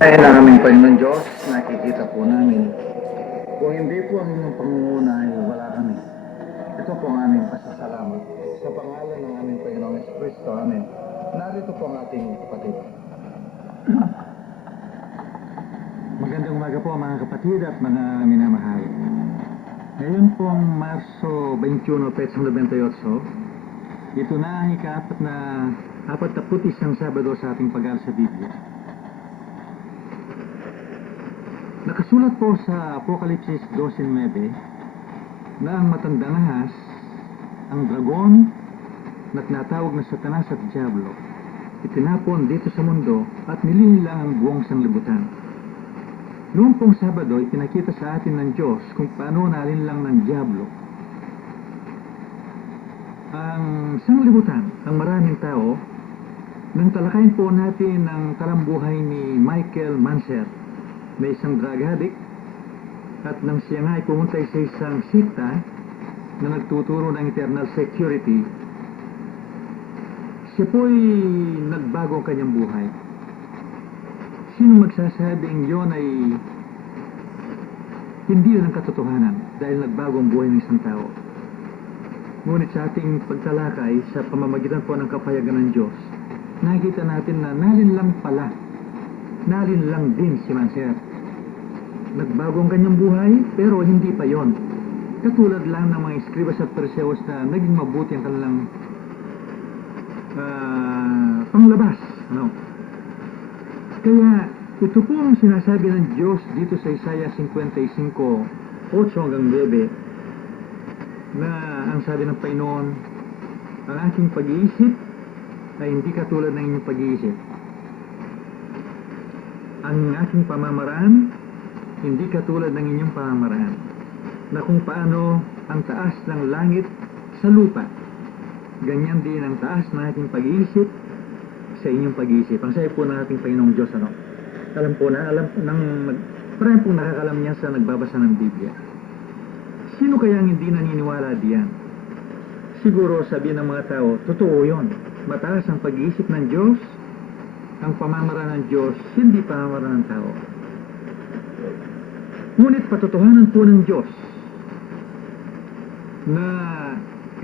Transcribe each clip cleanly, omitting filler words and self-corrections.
Ay na aming Panginoon Diyos, nakikita po namin. Kung hindi po ang inyong pangunguna ay wala kami. Ito po ang aming pasasalamat. Sa pangalan ng aming Panginoong Kristo, Amen. Narito po ang ating kapatid. Magandang umaga po mga kapatid at mga minamahal. Ngayon pong Marso 21, Petsang 98, ito na ang ika-apat na 41 Sabado sa ating pag-aaral sa Biblia. Nakasulat po sa Apokalipsis 12:9 na ang matandang ahas, ang dragon na tinatawag na Satanas at Diablo, itinapon dito sa mundo at nilinilang ang buong sanglibutan. Noong pong Sabado, ipinakita sa atin ng Diyos kung paano nalinlang ng Diablo ang sanglibutan, ang maraming tao. Nang talakayin po natin ang talambuhay ni Michael Manser, na isang drug addict, at nang siya nga ay pumunta sa isang sikta na nagtuturo ng eternal security, siya po'y nagbago ang kanyang buhay. Sino magsasabing yon ay hindi yun ang katotohanan dahil nagbago ang buhay ng isang tao? Ngunit sa ating pagtalakay sa pamamagitan po ng kapayagan ng Diyos, nakita natin na nalinlang din si Manser. Nagbago ang kanyang buhay, pero hindi pa yon. Katulad lang ng mga eskribas at Parseos na naging mabuti ang kanilang panglabas. Kaya ito po ang sinasabi ng Diyos dito sa Isaiah 55:8-9, na ang sabi ng Panginoon, ang aking pag-iisip ay hindi katulad ng inyong pag-iisip. Ang aking pamamaraan hindi katulad ng inyong pamamaraan, na kung paano ang taas ng langit sa lupa, ganyan din ang taas ng ating pag-iisip sa inyong pag-iisip. Ang sabi po ng ating Panginoong Diyos, alam marami pong nakakalam niya sa nagbabasa ng Biblia. Sino kaya ang hindi naniniwala diyan? Siguro sabihin ng mga tao, totoo yon. Mataas ang pag-iisip ng Diyos, ang pamamaraan ng Diyos, hindi pamamaraan ng tao. Ngunit patotohanan po ng Diyos na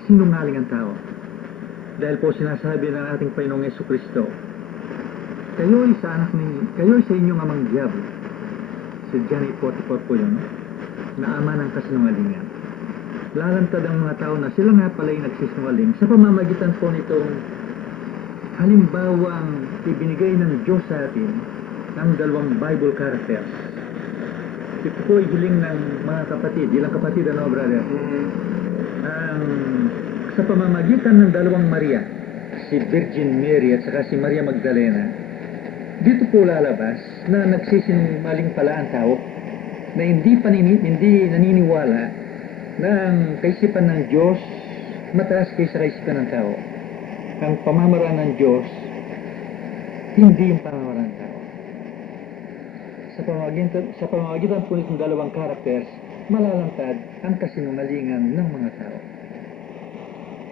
sinungaling ang tao. Dahil po sinasabi ng ating Panginoong Jesucristo, kayo'y sa inyong amang Diablo. Si John 8:44 po yun, na ama ng kasinungalingan. Lalantad ang mga tao na sila nga pala'y nagsisinungaling sa pamamagitan po nitong halimbawang ibinigay ng Diyos sa atin ng dalawang Bible characters. Ito po ay hiling ng mga kapatid, ilang kapatid, brother? Sa pamamagitan ng dalawang Maria, si Virgin Mary at saka si Maria Magdalena, dito po lalabas na nagsisinungaling pala ang tao, na hindi naniniwala na ang kaisipan ng Diyos mataas kaysa kaisipan ng tao. Ang pamamaraan ng Diyos, hindi yung pamamaraan ng tao. Sa pamamagitan po nitong dalawang characters, malalantad ang kasinungalingan ng mga tao.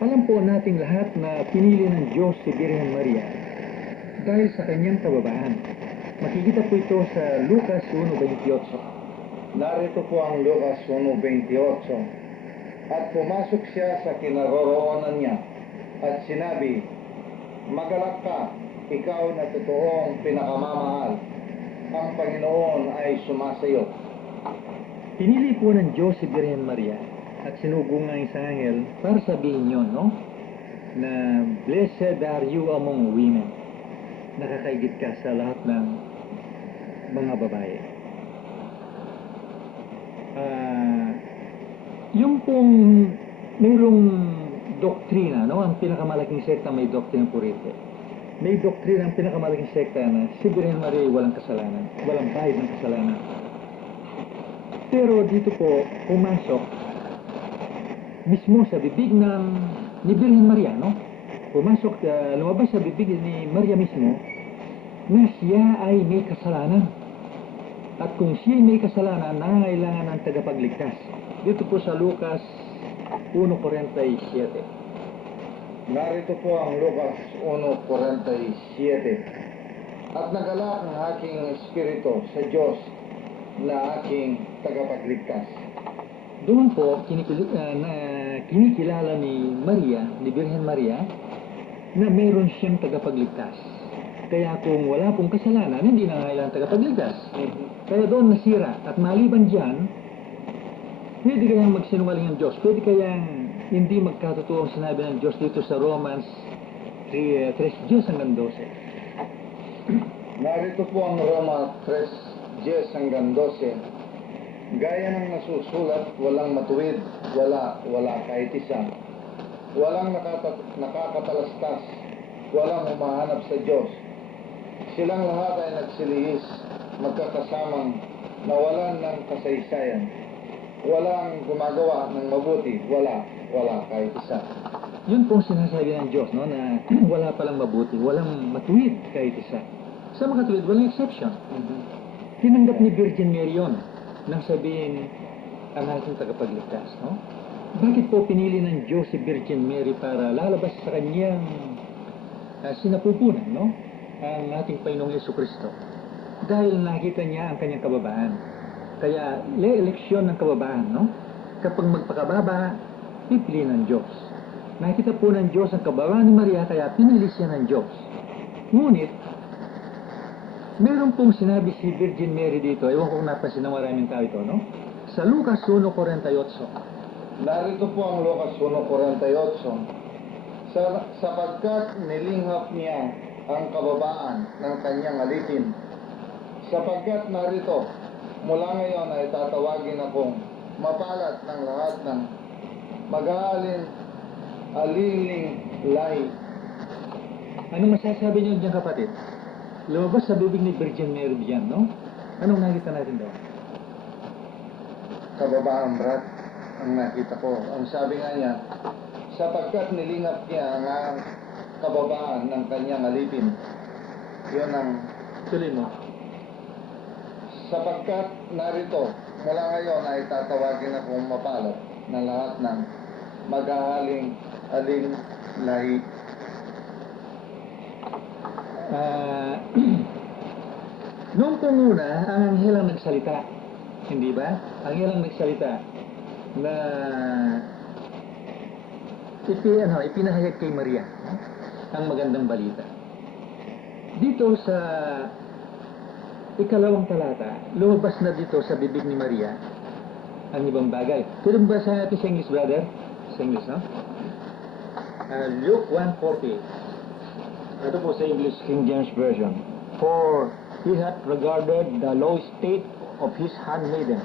Alam po nating lahat na pinili ng Diyos si Birhen Maria dahil sa kanyang kababaan. Makikita po ito sa Lucas 1:28. Narito po ang Lucas 1:28. At pumasok siya sa kinaroroonan niya at sinabi, magalak ka, ikaw na totoong pinakamamahal. Ang Panginoon ay sumasayo. Pinili po ng Diyos si Birhen Maria at sinugo ng isang anghel para sabihin yun, na blessed are you among women. Nakakaigit ka sa lahat ng mga babae. Yung pong mayroong doktrina, ang pinakamalaking sekta may doktrina purite. May doktrina ang pinakamalaking sekta na si Birhen Maria ay walang kasalanan, walang bahid ng kasalanan. Pero dito po, pumasok mismo sa bibig ni Birhen Maria, Pumasok, lumabas sa bibig ni Maria mismo na siya ay may kasalanan. At kung siya may kasalanan, nangangailangan ng tagapagligtas. Dito po sa Lucas 1:47. Narito po ang Lucas 1:47. at nagalak ang aking espiritu sa Diyos na aking tagapagligtas. Doon po, kinikilala ni Maria, ni Birhen Maria, na mayroon siyang tagapagligtas. Kaya kung wala pong kasalanan, hindi na kailangan tagapagligtas. Kaya doon nasira. At maliban dyan, pwede kayang magsinungaling ang Diyos. Pwede kayang hindi magkatotoo ang sinabi ng Diyos dito sa Romans 3:10 hanggang 12. Narito po ang Roma 3:10 hanggang 12. Gaya ng nasusulat, walang matuwid, wala kahit isa. Walang nakakatalastas, walang humahanap sa Diyos. Silang lahat ay nagsilihis, magkakasamang nawalan ng kasaysayan. Walang gumagawa ng mabuti, wala kahit isa. Yun pong sinasabi ng Diyos, no, na wala palang mabuti, walang matuwid kahit isa. Sa makatuwid, walang exception. Tinanggap ni Virgin Mary yun, nang sabihin ang ating tagapagligtas, no? Bakit po pinili ng Diyos si Virgin Mary para lalabas sa kanyang sinapupunan, no? Ang ating Panginoong Jesucristo. Dahil nakita niya ang kanyang kababaan. Kaya, eleksyon ng kababaan, no? Kapag magpakababa, pipili ng Diyos. Nakita po ng Diyos ang kababaan ni Maria, kaya pinili siya ng Diyos. Ngunit, meron pong sinabi si Virgin Mary dito, ewan kung napansin ng maraming tao ito, no? Sa Lucas 1:48. Narito po ang Lucas 1:48. Sapagkat nilinghap niya ang kababaan ng kanyang alipin. Sapagkat narito, mula ngayon ay tatawagin akong mapalad ng lahat ng mag-aliling lahi. Anong masasabi niyo diyan, kapatid? Lumabas sa bibig ni Virgin Mary diyan, no? Anong nakita natin daw? Kababaang brat ang nakita ko. Ang sabi nga niya, sapagkat nilingap niya ang kababaan ng kanyang alipin. Yun ang tuloy mo. Sapagkat narito, mula ngayon ay tatawagin akong mapalad na lahat ng mag-aling lahi. Noong pong una, ang anghel ang nagsalita. Hindi ba? Ang anghel ang nagsalita na ipinahayag kay Maria, no? Ang magandang balita. Dito sa ikalawang talata, lumabas na dito sa bibig ni Maria ang ibang bagay. Pwede ba sa natin sa English, brother? Sa English, no? Luke 1:40. Ito po sa English King James Version. For he hath regarded the low estate of his handmaiden.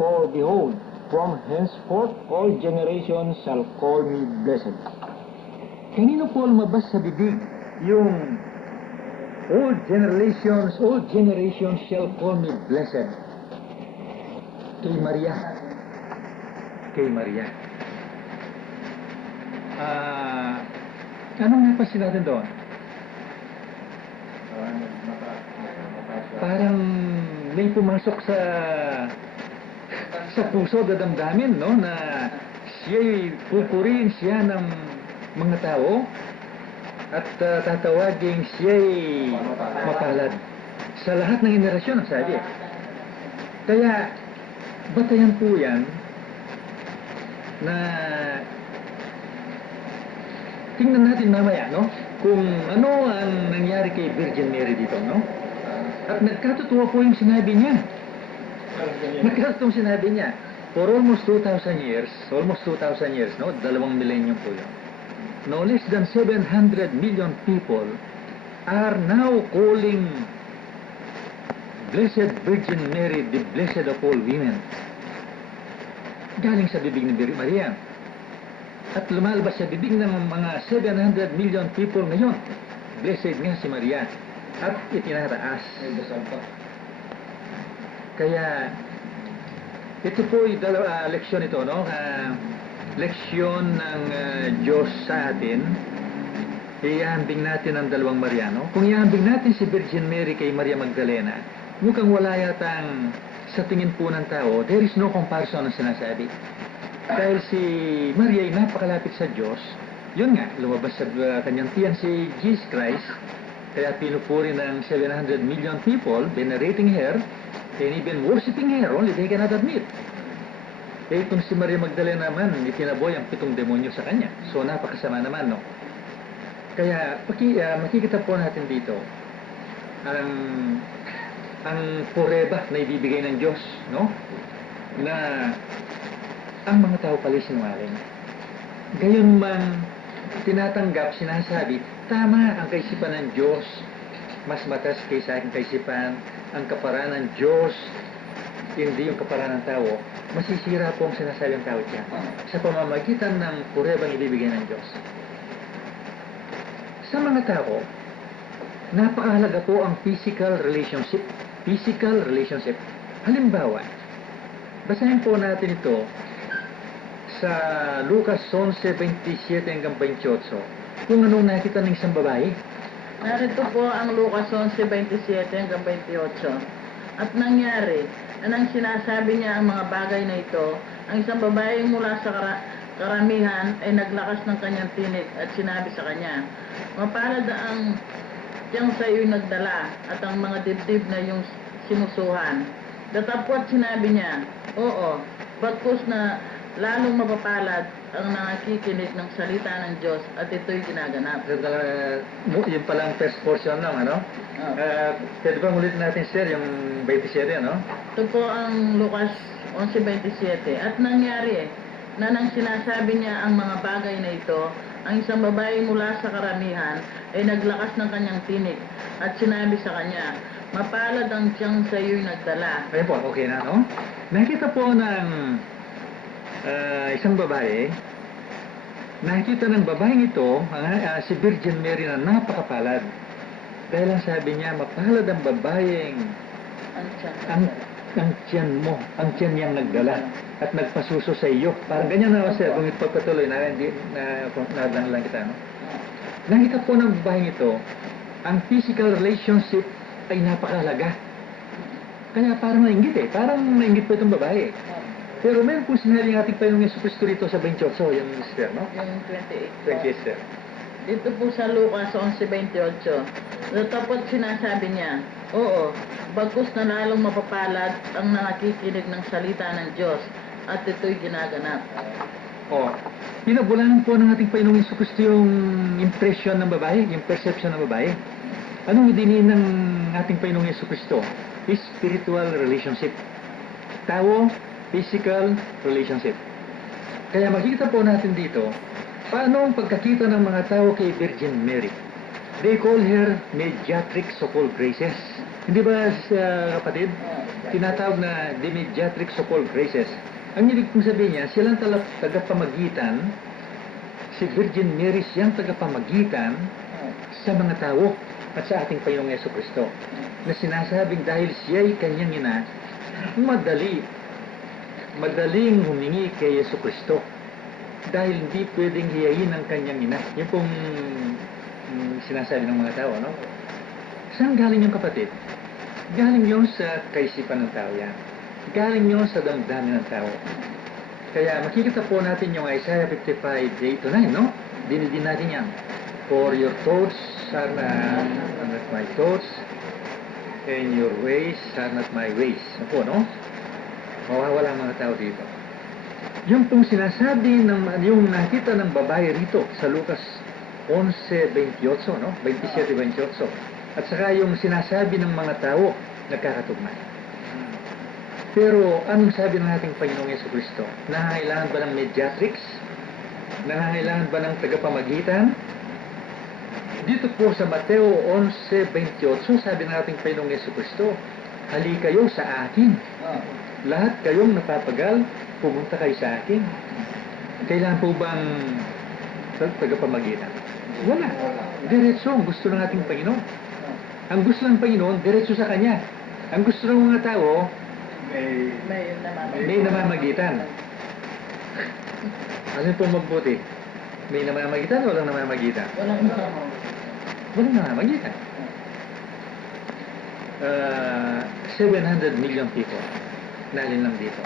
For behold, from henceforth all generations shall call me blessed. Kanino po lumabas sa bibig yung all generations shall call me blessed? Kay Maria. Kay Maria. Anong napansin natin doon? Parang may pumasok sa puso, dadamdamin, no, na siya'y pupurihin siya ng mga tao at tatawagin siya'y mapalad sa lahat ng henerasyon, ang sabi. Kaya batayan po yan na tingnan natin mamaya, no, kung ano ang nangyari kay Virgin Mary dito, no? At nagkatotoo po yung sinabi niya. Nagkatotoo sinabi niya. For almost 2,000 years, no? 2 millennium po yun. No less than 700 million people are now calling Blessed Virgin Mary, the blessed of all women. Galing sa bibig ni Maria. At lumalabas sa bibig ng mga 700 million people ngayon. Blessed nga si Maria. At itinataas. Kaya, ito po yung leksyon ito, no? Leksyon ng Diyos sa atin. Iambing natin ang dalawang Mariano. Kung iambing natin si Virgin Mary kay Maria Magdalena, mukhang wala yatang sa tingin po ng tao, there is no comparison ang sinasabi. Dahil si Maria ay napakalapit sa Diyos, yun nga, lumabas sa kanyang tiyan si Jesus Christ, Kaya pinupuri ng 700 million people, venerating her, and even worshiping her, only they cannot admit. Eh, itong si Maria Magdalena naman, itinaboy ang 7 demonyo sa kanya. So, napakasama naman, no? Kaya, makikita po natin dito, ang pureba na ibibigay ng Diyos, no? Na ang mga tao pala sinungaling. Gayon man, tinatanggap, sinasabi, tama ang kaisipan ng Diyos, mas matas kaysa aking kaisipan, ang kaparanan ng Diyos, hindi yung kaparanan ng tao, masisira po ang sinasabi ng tao siya sa pamamagitan ng purebang ibibigay ng Diyos. Sa mga tao, napakahalaga po ang physical relationship. Physical relationship. Halimbawa, basahin po natin ito sa Lucas 11:27 hanggang 28, kung anong nakita ng isang babae. Narito po ang Lucas 11:27 hanggang 28. At nangyari, na nang sinasabi niya ang mga bagay na ito, ang isang babae mula sa karamihan ay naglakas ng kanyang tinig at sinabi sa kanya, mapalad ang tiyang sa iyo'y nagdala at ang mga dibdib na iyong sinusuhan. Datapwat sinabi niya, oo, bagkus na lalong mapapalad ang nakikinig ng salita ng Diyos at ito'y ginaganap. Yun pala ang first portion lang, ano? Pwede ba ulit natin, sir, yung 27, ano? Ito po ang Lucas 11:27. At nangyari na nang sinasabi niya ang mga bagay na ito, ang isang babae mula sa karamihan ay naglakas ng kanyang tinig at sinabi sa kanya, mapalad ang tiyang sa iyo'y nagdala. Ayun po, okay na, no? Nakita po ng isang babae, nakita ng babaeng ito, si Virgin Mary na napakapalad. Dahil ang sabi niya, mapalad ang babaeng ang tiyan mo, ang tiyan niyang nagdala at nagpasuso sa iyo. Parang ganyan na, sir, kung ipagpatuloy na, hindi na lang kita, no? Nakita po ng babaeng ito, ang physical relationship ay napakahalaga. Kaya parang nainggit parang nainggit po itong babae. Pero meron po sinabi ng ating Panginoong Jesucristo rito sa 28, yung sister, no? Yung 28. 28, sir. Dito po sa Lucas 11:28, tapos sinasabi niya, oo, bagkus na lalong mapapalad ang nakikinig ng salita ng Diyos at ito'y ginaganap. Pinabulaan po ng ating Panginoong Jesucristo yung impression ng babae, yung perception ng babae. Anong idinin ng ating Panginoong Jesucristo? Spiritual relationship. Tao, physical relationship. Kaya makikita po natin dito, paano ang pagkakita ng mga tao kay Virgin Mary? They call her mediatrix of all graces. Hindi ba, kapatid? Tinatawag na the mediatrix of all graces. Ang ibig kong sabihin niya, silang tagapamagitan, si Virgin Mary siyang tagapamagitan sa mga tao at sa ating Panginoong Jesucristo. Na sinasabing dahil siya'y kanyang ina, madaling humingi kay Jesucristo dahil hindi pwedeng hiyain ang kanyang ina. Yung pong sinasabi ng mga tao, no? Saan galing yung kapatid? Galing yun sa kaisipan ng tao yan. Galing yun sa damdamin ng tao. Kaya makikita po natin yung Isaiah 55:8-9, no? Dinidin natin yan. For your thoughts are not my thoughts, and your ways are not my ways. Ako, no? Mawawala ang mga tao dito. Yung pong sinasabi yung nakita ng babae rito sa Lucas 11:28, no? 27:28. At saka yung sinasabi ng mga tao, nagkakatugma. Pero anong sabi ng ating Panginoong Jesucristo? Nangangailangan ba ng mediatrix? Nangangailangan ba ng tagapamagitan? Dito po sa Mateo 11:28, sabi ng ating Panginoong Jesucristo, hali kayo sa akin. Lahat kayong napapagal, pumunta kayo sa akin. Kailangan po bang tagapamagitan? Wala. Diretso ang gusto ng ating Panginoon. Ang gusto ng Panginoon, diretso sa Kanya. Ang gusto ng mga tao, may namamagitan. Ano po magbuti? May namamagitan o walang namamagitan? Walang namamagitan. 700 million people. Nalin lang dito.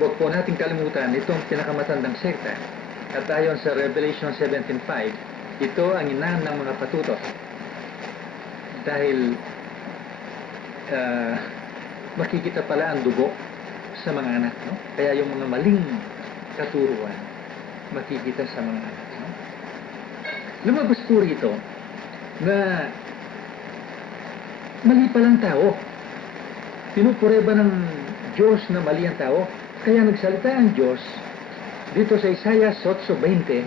Huwag po natin kalimutan itong pinakamatandang sekta. At ayon sa Revelation 17:5, ito ang ina ng mga patutos. dahil makikita pala ang dugo sa mga anak, no? Kaya yung mga maling katuruan makikita sa mga anak, no? Lumabas po rito na mali palang tao. Pinupureba ng Diyos na mali ang tao. Kaya nagsalita ang Diyos dito sa Isaiah 8:20.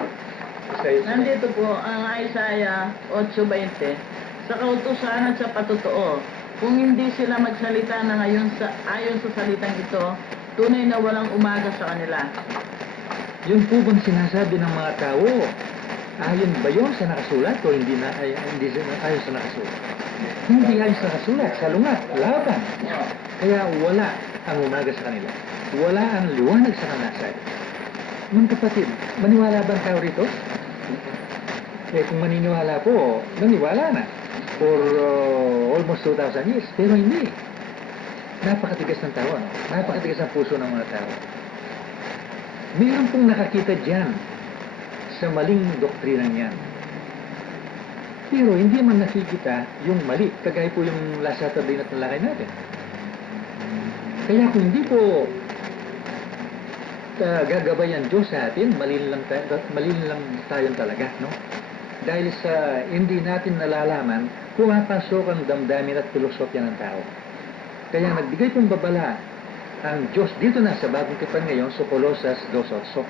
Nandito po ang Isaiah 8:20. Sa kautusan at sa patotoo, kung hindi sila magsalita na ngayon ayon sa salitang ito, tunay na walang umaga sa kanila. Yun po bang sinasabi ng mga tao? Ayon ba yun sa nakasulat o hindi na hindi ayon sa nakasulat? Hindi ayon sa nakasulat, salungat, laban. Kaya wala ang umaga sa kanila. Wala ang liwanag sa kanasay. Mga kapatid, maniwala ba ang tao rito? Kung maniniwala po, naniwala na for almost 2,000 years. Pero hindi. Napakatigas ng tao, no? Napakatigas ng puso ng mga tao. Mayroon pong nakakita dyan sa maling doktrinang yan. Pero hindi man nakikita yung mali. Kagaya po yung last Saturday na talakay natin. Kaya kung hindi po gagabay ang Diyos sa atin, mali lang tayo talaga, no? Dahil sa hindi natin nalalaman, pumapasok ang damdamin at filosofya ng tao. Kaya nagbigay pong babala ang Diyos dito na sa bagong tipan ngayon sa Colosas 2:8.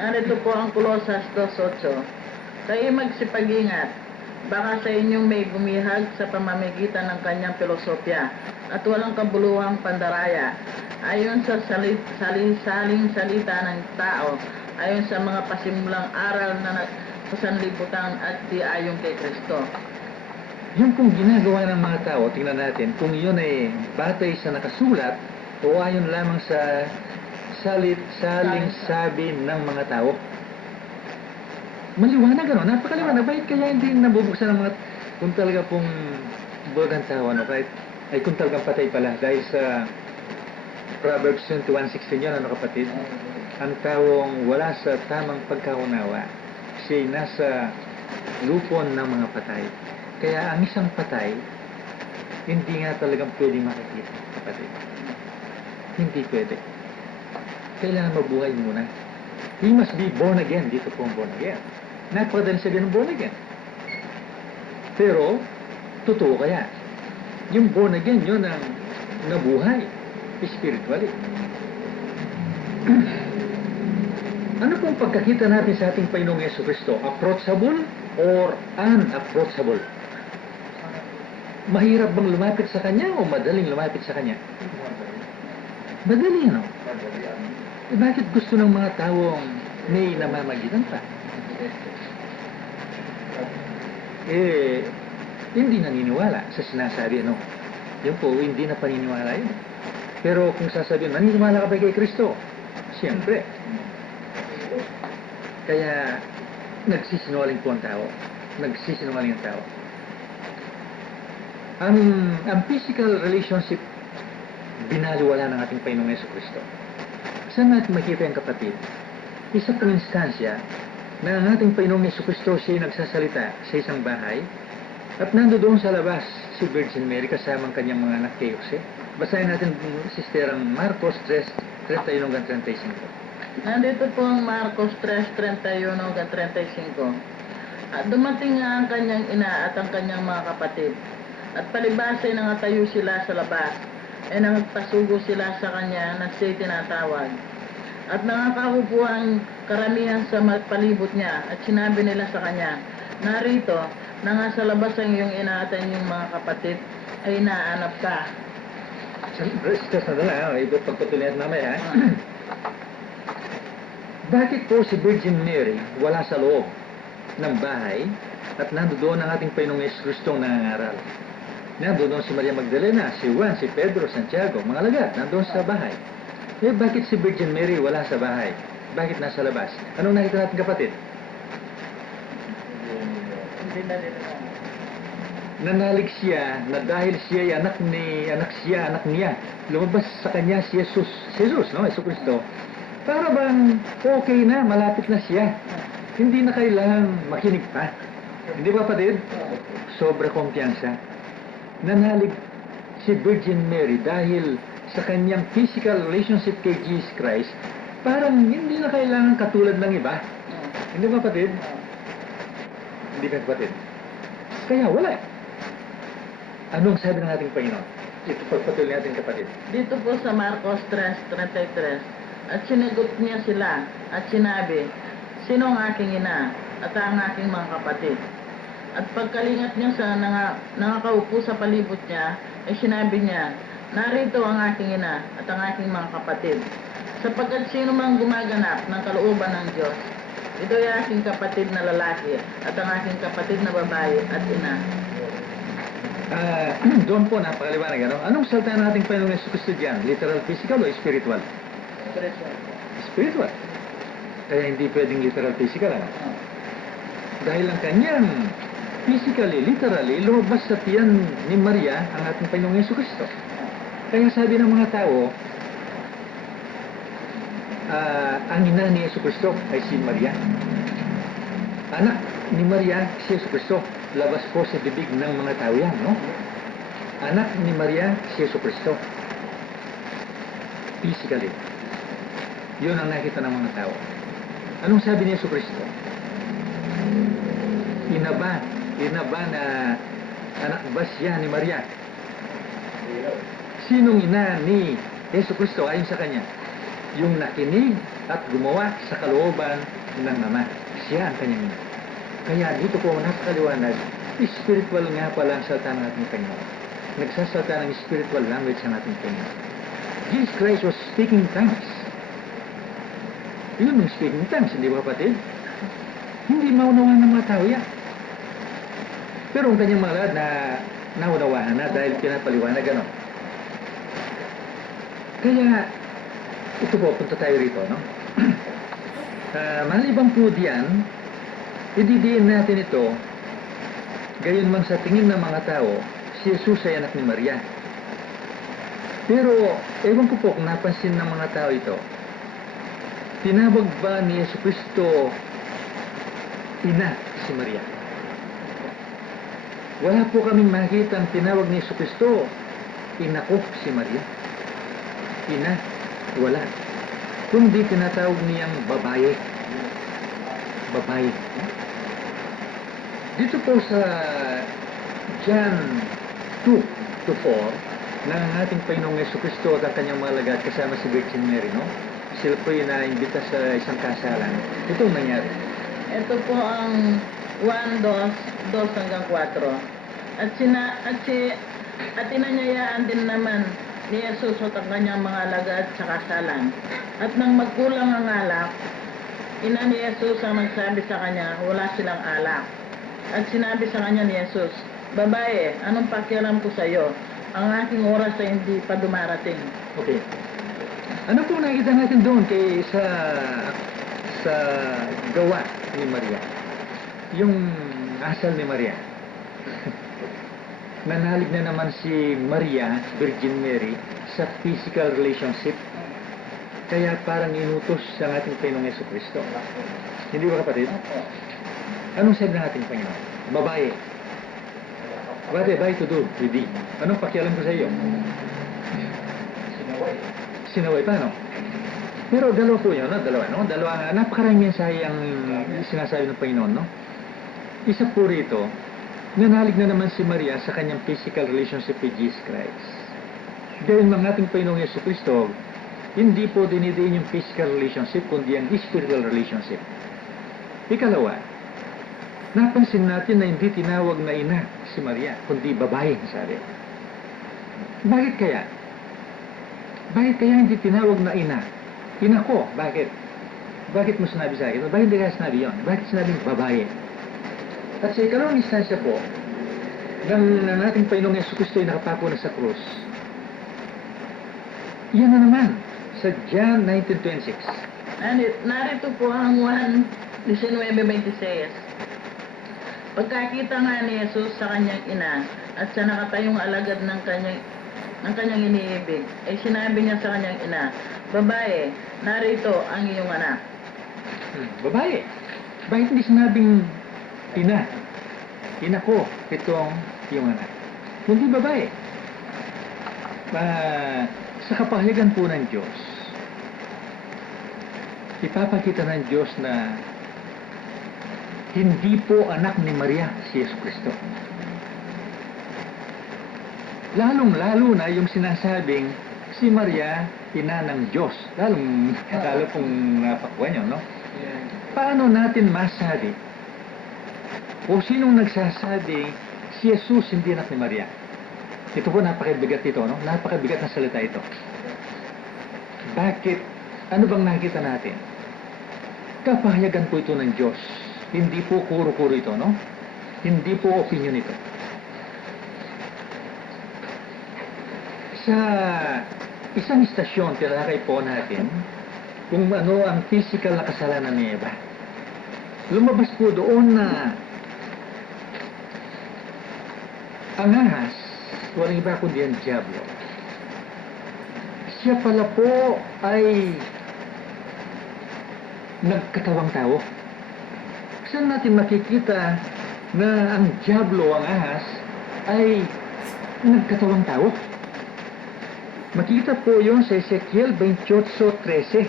Narito po ang Colosas 2:8. Kayo magsipag-ingat, baka sa inyong may gumihag sa pamamagitan ng kanyang filosofya at walang kabuluhang pandaraya, ayon sa saling salita ng tao, ayon sa mga pasimulang aral na sa sanlibutan at di ayon kay Kristo. Yung kung ginagawa ng mga tao, tingnan natin, kung yun ay batay sa nakasulat o ayon lamang sa saling sabi ng mga tao. Maliwanag, ano? Napakaliwanag. Bakit kaya hindi nabubuksan ng mga, kung talaga pong bagang tao, ano? Kahit, ay kung talagang patay pala. Dahil sa Proverbs 21:16 yun, ano kapatid? Ang taong wala sa tamang pagkaunawa, siya'y nasa lupon ng mga patay. Kaya ang isang patay, hindi nga talagang pwede makikita, kapatid. Hindi pwede. Kailangan mabuhay muna. He must be born again. Dito po ang born again. Napakadali sabihin ng born again. Pero, totoo kaya. Yung born again, yun ang nabuhay spiritually. Ano pong pagkakita natin sa ating Panginoong Jesucristo? Approachable or unapproachable? Mahirap bang lumapit sa Kanya o madaling lumapit sa Kanya? Madali, no? Bakit gusto ng mga taong may namamagitan pa? Hindi naniniwala sa sinasabi, no? Yun po, hindi na paniniwala yun. Pero kung sasabihin, naniniwala ka ba kay Kristo? Siyempre. Kaya, nagsisinungaling po ang tao. Nagsisinungaling ang tao. Ang physical relationship, binaliwala ng ating Panginoong Jesucristo. Saan natin makita yung kapatid? Isa pong instansya na ang ating Panginoong Jesucristo siya nagsasalita sa isang bahay at nandoon sa labas si Virgin Mary kasama ang kanyang mga anak kay Jose. Basahin natin sisterang Marcos 3:31-35. Nandito po ang Marcos 3:31-35. At dumating nga ang kanyang ina at ang kanyang mga kapatid. At palibasay nangatayo sila sa labas, ay nagpasugo sila sa kanya na siya'y tinatawag. At nangakaupo ang karamihan sa palibot niya at sinabi nila sa kanya, narito, na nga sa labas ang iyong ina at ang iyong mga kapatid ay naanap ka. Stress na dala, ito pagpatuloy at mamaya. Bakit po si Virgin Mary wala sa loob ng bahay at nandoon ang ating Panginoong Jesucristo nangangaral? Nandoon si Maria Magdalena, si Juan, si Pedro, Santiago, mga alagad, nandoon sa bahay. Bakit si Virgin Mary wala sa bahay? Bakit nasa labas? Anong nakita natin, kapatid? Hindi na nila. Nanalig siya na dahil siya ay anak niya. Lumabas sa kanya si Jesus, no? Jesucristo. Para bang okay na, malapit na siya. Hindi na kailangan makinig pa. Hindi ba, kapatid? Sobra kumpiyansa. nanalig si Virgin Mary dahil sa kanyang physical relationship kay Jesus Christ, parang hindi na kailangan katulad ng iba. Hindi ba, kapatid? Hindi ba, kapatid? Kaya wala. Anong sabi ng ating Panginoon? Ito pagpatuloy natin, kapatid. Dito po sa Marcos 3:33, at sinagot niya sila at sinabi, sino ang aking ina at ang aking mga kapatid? At pagkalingat niya sa nakakaupo sa palibot niya, ay sinabi niya, narito ang aking ina at ang aking mga kapatid. Sapagkat sino mang gumaganap ng kalooban ng Diyos, ito ay aking kapatid na lalaki at ang aking kapatid na babae at ina. Doon po, napakaliwanag. Ano? Anong salta ng ating Panginoong Jesucristo diyan? Literal, physical o spiritual? Spiritual. Kaya hindi pwedeng literal, physical. Ano? Dahil ang kanyang physically, literally, lumabas sa tiyan ni Maria ang ating Panginoong Jesucristo. Kaya sabi ng mga tao, ang ina ni Jesucristo ay si Maria. Anak ni Maria si Jesucristo. Labas po sa bibig ng mga tao yan, no? Anak ni Maria si Jesucristo. Physically. Yun ang nakita ng mga tao. Anong sabi ni Jesucristo? Ina ba na anak ba siya ni Maria? Sinong ina ni Jesucristo ayon sa kanya? Yung nakinig at gumawa sa kalooban ng Ama. Siya ang kanyang ina. Kaya dito po napakaliwanag, spiritual nga pala ang salta ng ating Panginoon. Nagsasalta ng spiritual language ang ating Panginoon. Jesus Christ was speaking tongues. Yun yung speaking tongues, hindi ba, kapatid? Hindi maunawahan ng mga tao yan. Pero ang kanyang mga lahat na naunawahan na dahil pinapaliwanag, ano? Kaya, ito po, punta tayo rito, no? Malibang po diyan, ididiin natin ito, gayon man sa tingin ng mga tao, si Jesus ay anak ni Maria. Pero, ewan ko po kung napansin ng mga tao ito, tinawag ba ni Jesucristo ina si Maria? Wala po kaming makita ang tinawag ni Jesucristo, ina ko si Maria. Ina, wala. Kundi tinatawag niyang babae. Babae. Dito po sa John 2:4 na ang ating Panginoong Jesucristo at ang kanyang mga alagad kasama si Virgin Mary, no? Sila po yung naimbita sa isang kasalan. Ito ang nangyari. Ito po ang 1:2-4. At inanyayaan din naman ni Jesus at ang kanyang mga alagad sa kasalan. At nang magkulang ang alak, ina ni Jesus ang nagsabi sa kanya, wala silang alak. At sinabi sa kanya ni Jesus, babae, anong pakialam ko sa iyo? Ang aking oras ay hindi pa dumarating. Okay. Ano po nakikita natin doon kay sa gawa ni Maria? Yung asal ni Maria. Nanalig na naman si Maria, Virgin Mary, sa physical relationship. Kaya parang inutos sa ating Panginoong Jesucristo. Hindi ba, kapatid? Anong sabi ng ating Panginoon? Babae. What have I to do with thee? Anong pakialam ko sa iyo? Sinaway pa, no? Pero dalawa po yun, no? Dalawa, napakaraming mensahe ang sinasabi ng Panginoon, no? Isa po rito, nanalig na naman si Maria sa kanyang physical relationship with Jesus Christ. Dahil ng ating Panginoong Jesucristo, hindi po dinidiin yung physical relationship, kundi ang spiritual relationship. Ikalawa, napansin natin na hindi tinawag na ina si Maria, kundi babae, sabi. Bakit kaya? Bakit kaya hindi tinawag na ina? Ina ko, bakit? Bakit mo sinabi sa akin? Bakit hindi kaya sinabi yun? Bakit sinabing babae? At sa ikalawang instansya po, ng ating Panginoong Jesucristo ay nakapako na sa krus. Yan na naman, sa John 19:26. Narito po ang 1:19-26. Pagkakita nga ni Jesus sa kanyang ina at sa nakatayong alagad ng kanyang iniibig, ay sinabi niya sa kanyang ina, babae, narito ang iyong anak. Babae. Bakit hindi sinabing ina? Ina ko, itong iyong anak. kundi babae. Sa kapahalagan po ng Diyos, ipapakita ng Diyos na hindi po anak ni Maria si Yesu Cristo. Lalong-lalo na yung sinasabing si Maria, ina ng Diyos. Lalo pong napakwan yun, no? Paano natin masabi? O sinong nagsasabi si Jesus hindi anak ni Maria? Ito po napakabigat ito, no? Napakabigat na salita ito. Bakit? Ano bang nakita natin? Kapahayagan po ito ng Diyos. Hindi po kuro-kuro ito, no? Hindi po opinion ito. Sa isang istasyon, tinalakay po natin kung ano ang physical na kasalanan ni Eva. Lumabas po doon na ang ahas, walang iba kundi ang Diablo. Siya pala po ay nagkatawang tao. Saan natin makikita na ang Diablo, ang ahas, ay nagkatawang tao? Makikita po yun sa Ezekiel 28:13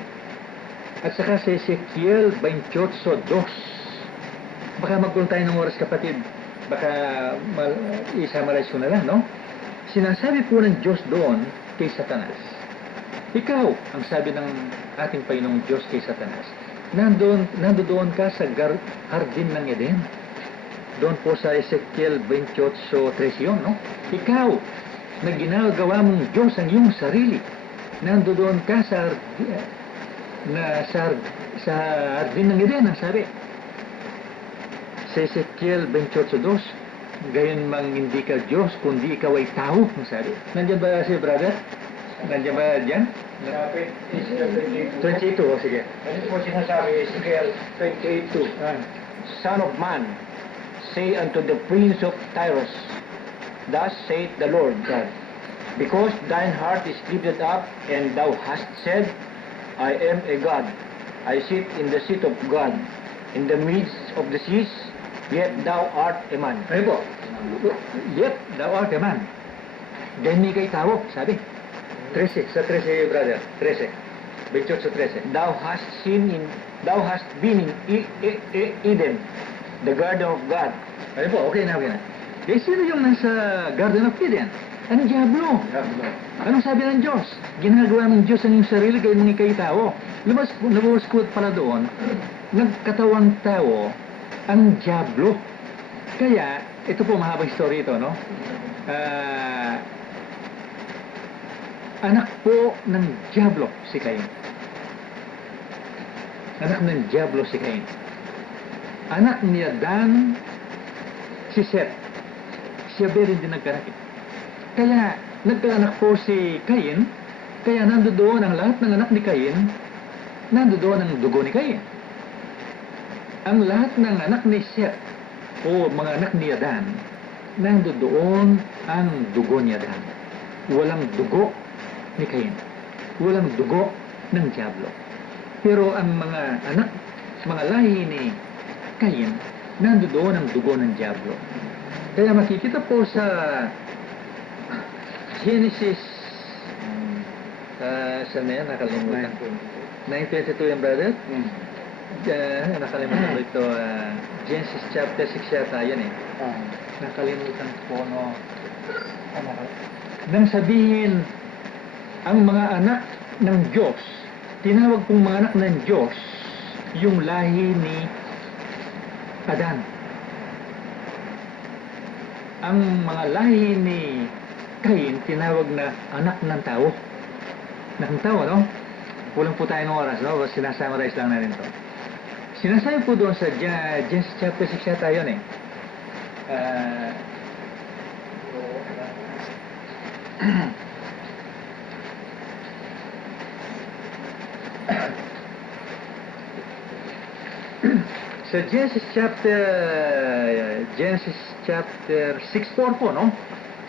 at saka sa Ezekiel 28:2. Baka magkaroon tayo ng oras, kapatid. Baka i-summarize ko na lang, no? Sinasabi po ng Diyos doon kay Satanas. Ikaw, ang sabi ng ating Panginoong Diyos kay Satanas, nandoon ka sa hardin ng Eden. Doon po sa Ezekiel 28:13 yun, no? Ikaw, na ginagawa mong Diyos ang iyong sarili. Nandoon ka sa hardin ng Eden, ang sabi. Sa Ezekiel 28:2, gayon mang hindi ka Diyos, kundi ikaw ay tao, ang sabi. Nandiyan ba si brother? Nandiyan ba dyan? 22, o sige. Ano po sinasabi, Ezekiel 28:2? Son of man, say unto the prince of Tyrus, thus saith the Lord God, because thine heart is lifted up, and thou hast said, I am a God, I sit in the seat of God, in the midst of the seas, yet thou art a man. Ano po? Yet thou art a man. Ganyan kay tao, sabi. 13, sa 13, brother. 13. 28:13. Thou hast been in Eden, the garden of God. Ano po? Okay na, okay na. Eh, sino yung nasa Garden of Eden? Anong Diablo? Anong sabi ng Diyos? Ginagawa ng Diyos ang iyong sarili kayo mga ikay tao. Lumabas po pala doon, nagkatawang tao ang Diablo. Kaya, ito po mahabang story ito, no? Anak po ng Diablo si Cain. Anak ng Diablo si Cain. Anak ni Adan si Seth. Siya rin din nagkanak. Kaya nagkaanak po si Cain, kaya nandoon ang lahat ng anak ni Cain, nandoon ang dugo ni Cain. Ang lahat ng anak ni Seth o mga anak ni Adan, nandoon ang dugo ni Adan. Walang dugo ni Cain. Walang dugo ng Diablo. Pero ang mga anak, mga lahi ni Cain, nandoon ang dugo ng Diablo. Kaya makikita po sa Genesis, saan na yan? Nakalimutan ko. 9:22 yan, brother? Nakalimutan ko ito. Genesis chapter 6 yata, yan eh. Nakalimutan ko, no? Nang sabihin, ang mga anak ng Diyos, tinawag pong mga anak ng Diyos, yung lahi ni Adan. Ang mga lahi ni Cain, tinawag na anak ng tao. Ng tao, no? Kulang po tayo ng oras, no? Sinasummarize lang natin to. Sinasabi po doon sa Genesis chapter 6 yata yun eh. Sa Genesis chapter 6:4 po, no?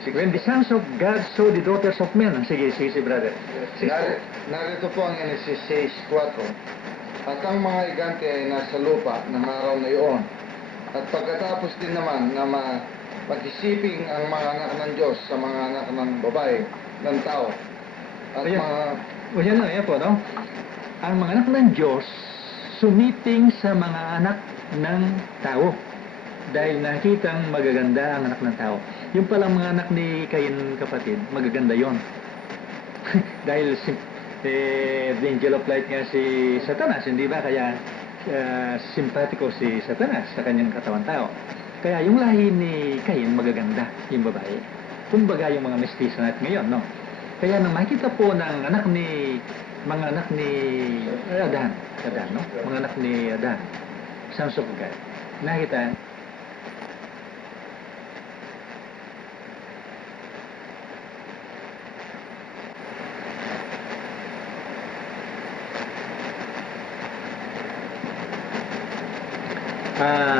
When the sons of God saw the daughters of men. Sige, brother. 6:4. Narito po ang Genesis 6:4. At ang mga higante ay nasa lupa ng araw na iyon. At pagkatapos din naman na Pagsisiping ang mga anak ng Diyos sa mga anak ng babae, ng tao. At Ayan. mga O yan po, no? Ang mga anak ng Diyos sumiting sa mga anak ng tao dahil nakitang magaganda ang anak ng tao. Yung palang mga anak ni Cain, kapatid, magaganda yon. Dahil the angel of light nga si Satanas, hindi ba? Kaya simpatiko si Satanas sa kanyang katawan tao. Kaya yung lahi ni Cain magaganda, yung babae. Kumbaga yung mga mestizo natin ngayon, no? Kaya nang makita po ng mga anak ni Adan, no? Mga anak ni Adan, sons of God. Nakita,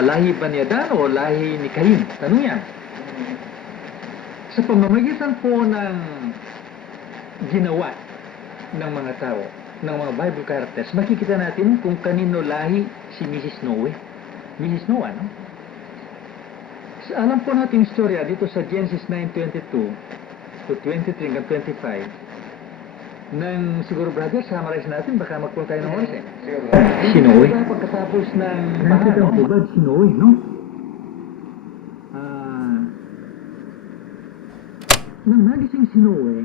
lahi ba ni Adan o lahi ni Cain? Tanong yan. Sa pamamagitan po ng ginawa ng mga tao, ng mga Bible characters, makikita natin kung kanino lahi si Mrs. Noe. Mrs. Noah, no? Alam po natin yung istorya dito sa Genesis 9:22 to 23 hanggang 25. Nang siguro brother, summarize natin, baka magpunta tayo ng oras eh. Si Noe. Pagkatapos ng baha, no? Si Noe, no? Nang nagising si Noe,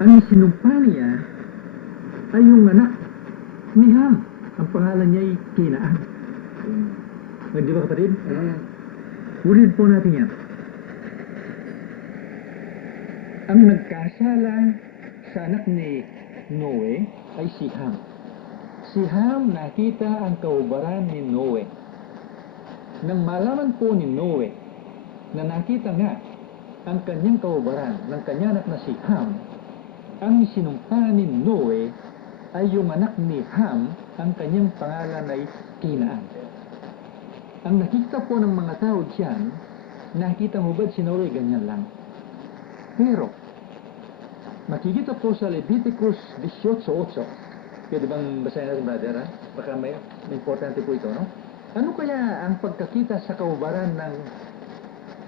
ang sinumpa niya ay yung anak ni Ham. Ang pangalan niya ay Kinaan. Di ba kapatid? Ulit po natin yan. Ang nagkasala sa anak ni Noe ay si Ham. Si Ham nakita ang kaubaran ni Noe. Nang malaman po ni Noe na nakita nga ang kanyang kaubaran ng kanyang anak na si Ham, ang sinumpa ni Noe ay yung anak ni Ham, ang kanyang pangalan ay Kinaan. Ang nakita po ng mga tao diyan, nakita mo ba si Noe ganyan lang? Pero, makikita po sa Leviticus 18:8. Pwede bang basahin natin, brother, ha? Baka may importante po ito, no? Ano kaya ang pagkakita sa kaubaran ng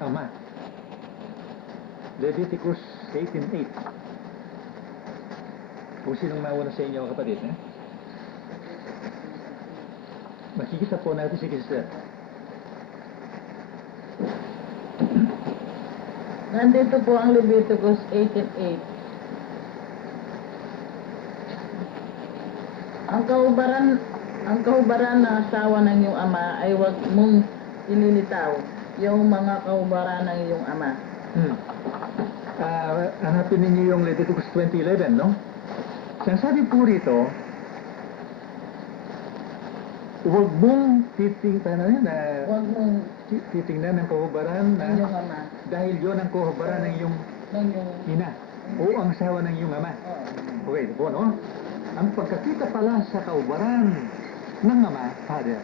ama? Leviticus 18:8. Kung sinong mauna sa inyo, kapatid, eh? Makikita po natin si Sister. Nandito po ang Leviticus 18:8. Ang kahubaran na asawa ng iyong ama ay huwag mong ililitaw yung mga kahubaran ng iyong ama. Hanapin ninyo yung Leviticus 20:11, no? Sabi po rito, huwag mong titingnan Huwag mong titingnan ng kahubaran na iyong ama dahil yon ang kahubaran ng iyong ng iyong ina o ang asawa ng iyong ama. Okay, po, no? Ang pagkakita pala sa kaubaran ng ama, father,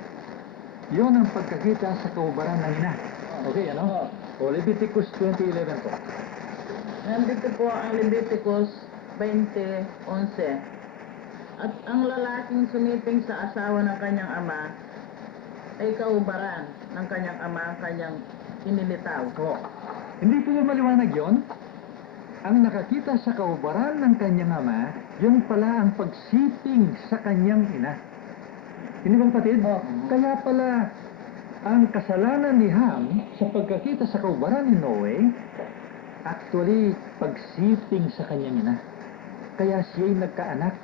yon ang pagkakita sa kaubaran ng ina. Okay, ano? O Leviticus 20:11 po. Nandito po ang Leviticus 20:11. At ang lalaking sumiting sa asawa ng kanyang ama ay kaubaran ng kanyang ama, kanyang inilitaw. O, hindi po ba maliwanag yon? Ang nakakita sa kaubaran ng kanyang ama, yun pala ang pagsiping sa kanyang ina. Hindi ba kapatid? Kaya pala, ang kasalanan ni Ham sa pagkakita sa kaubaran ni Noe, actually, pagsiping sa kanyang ina. Kaya siya'y nagkaanak.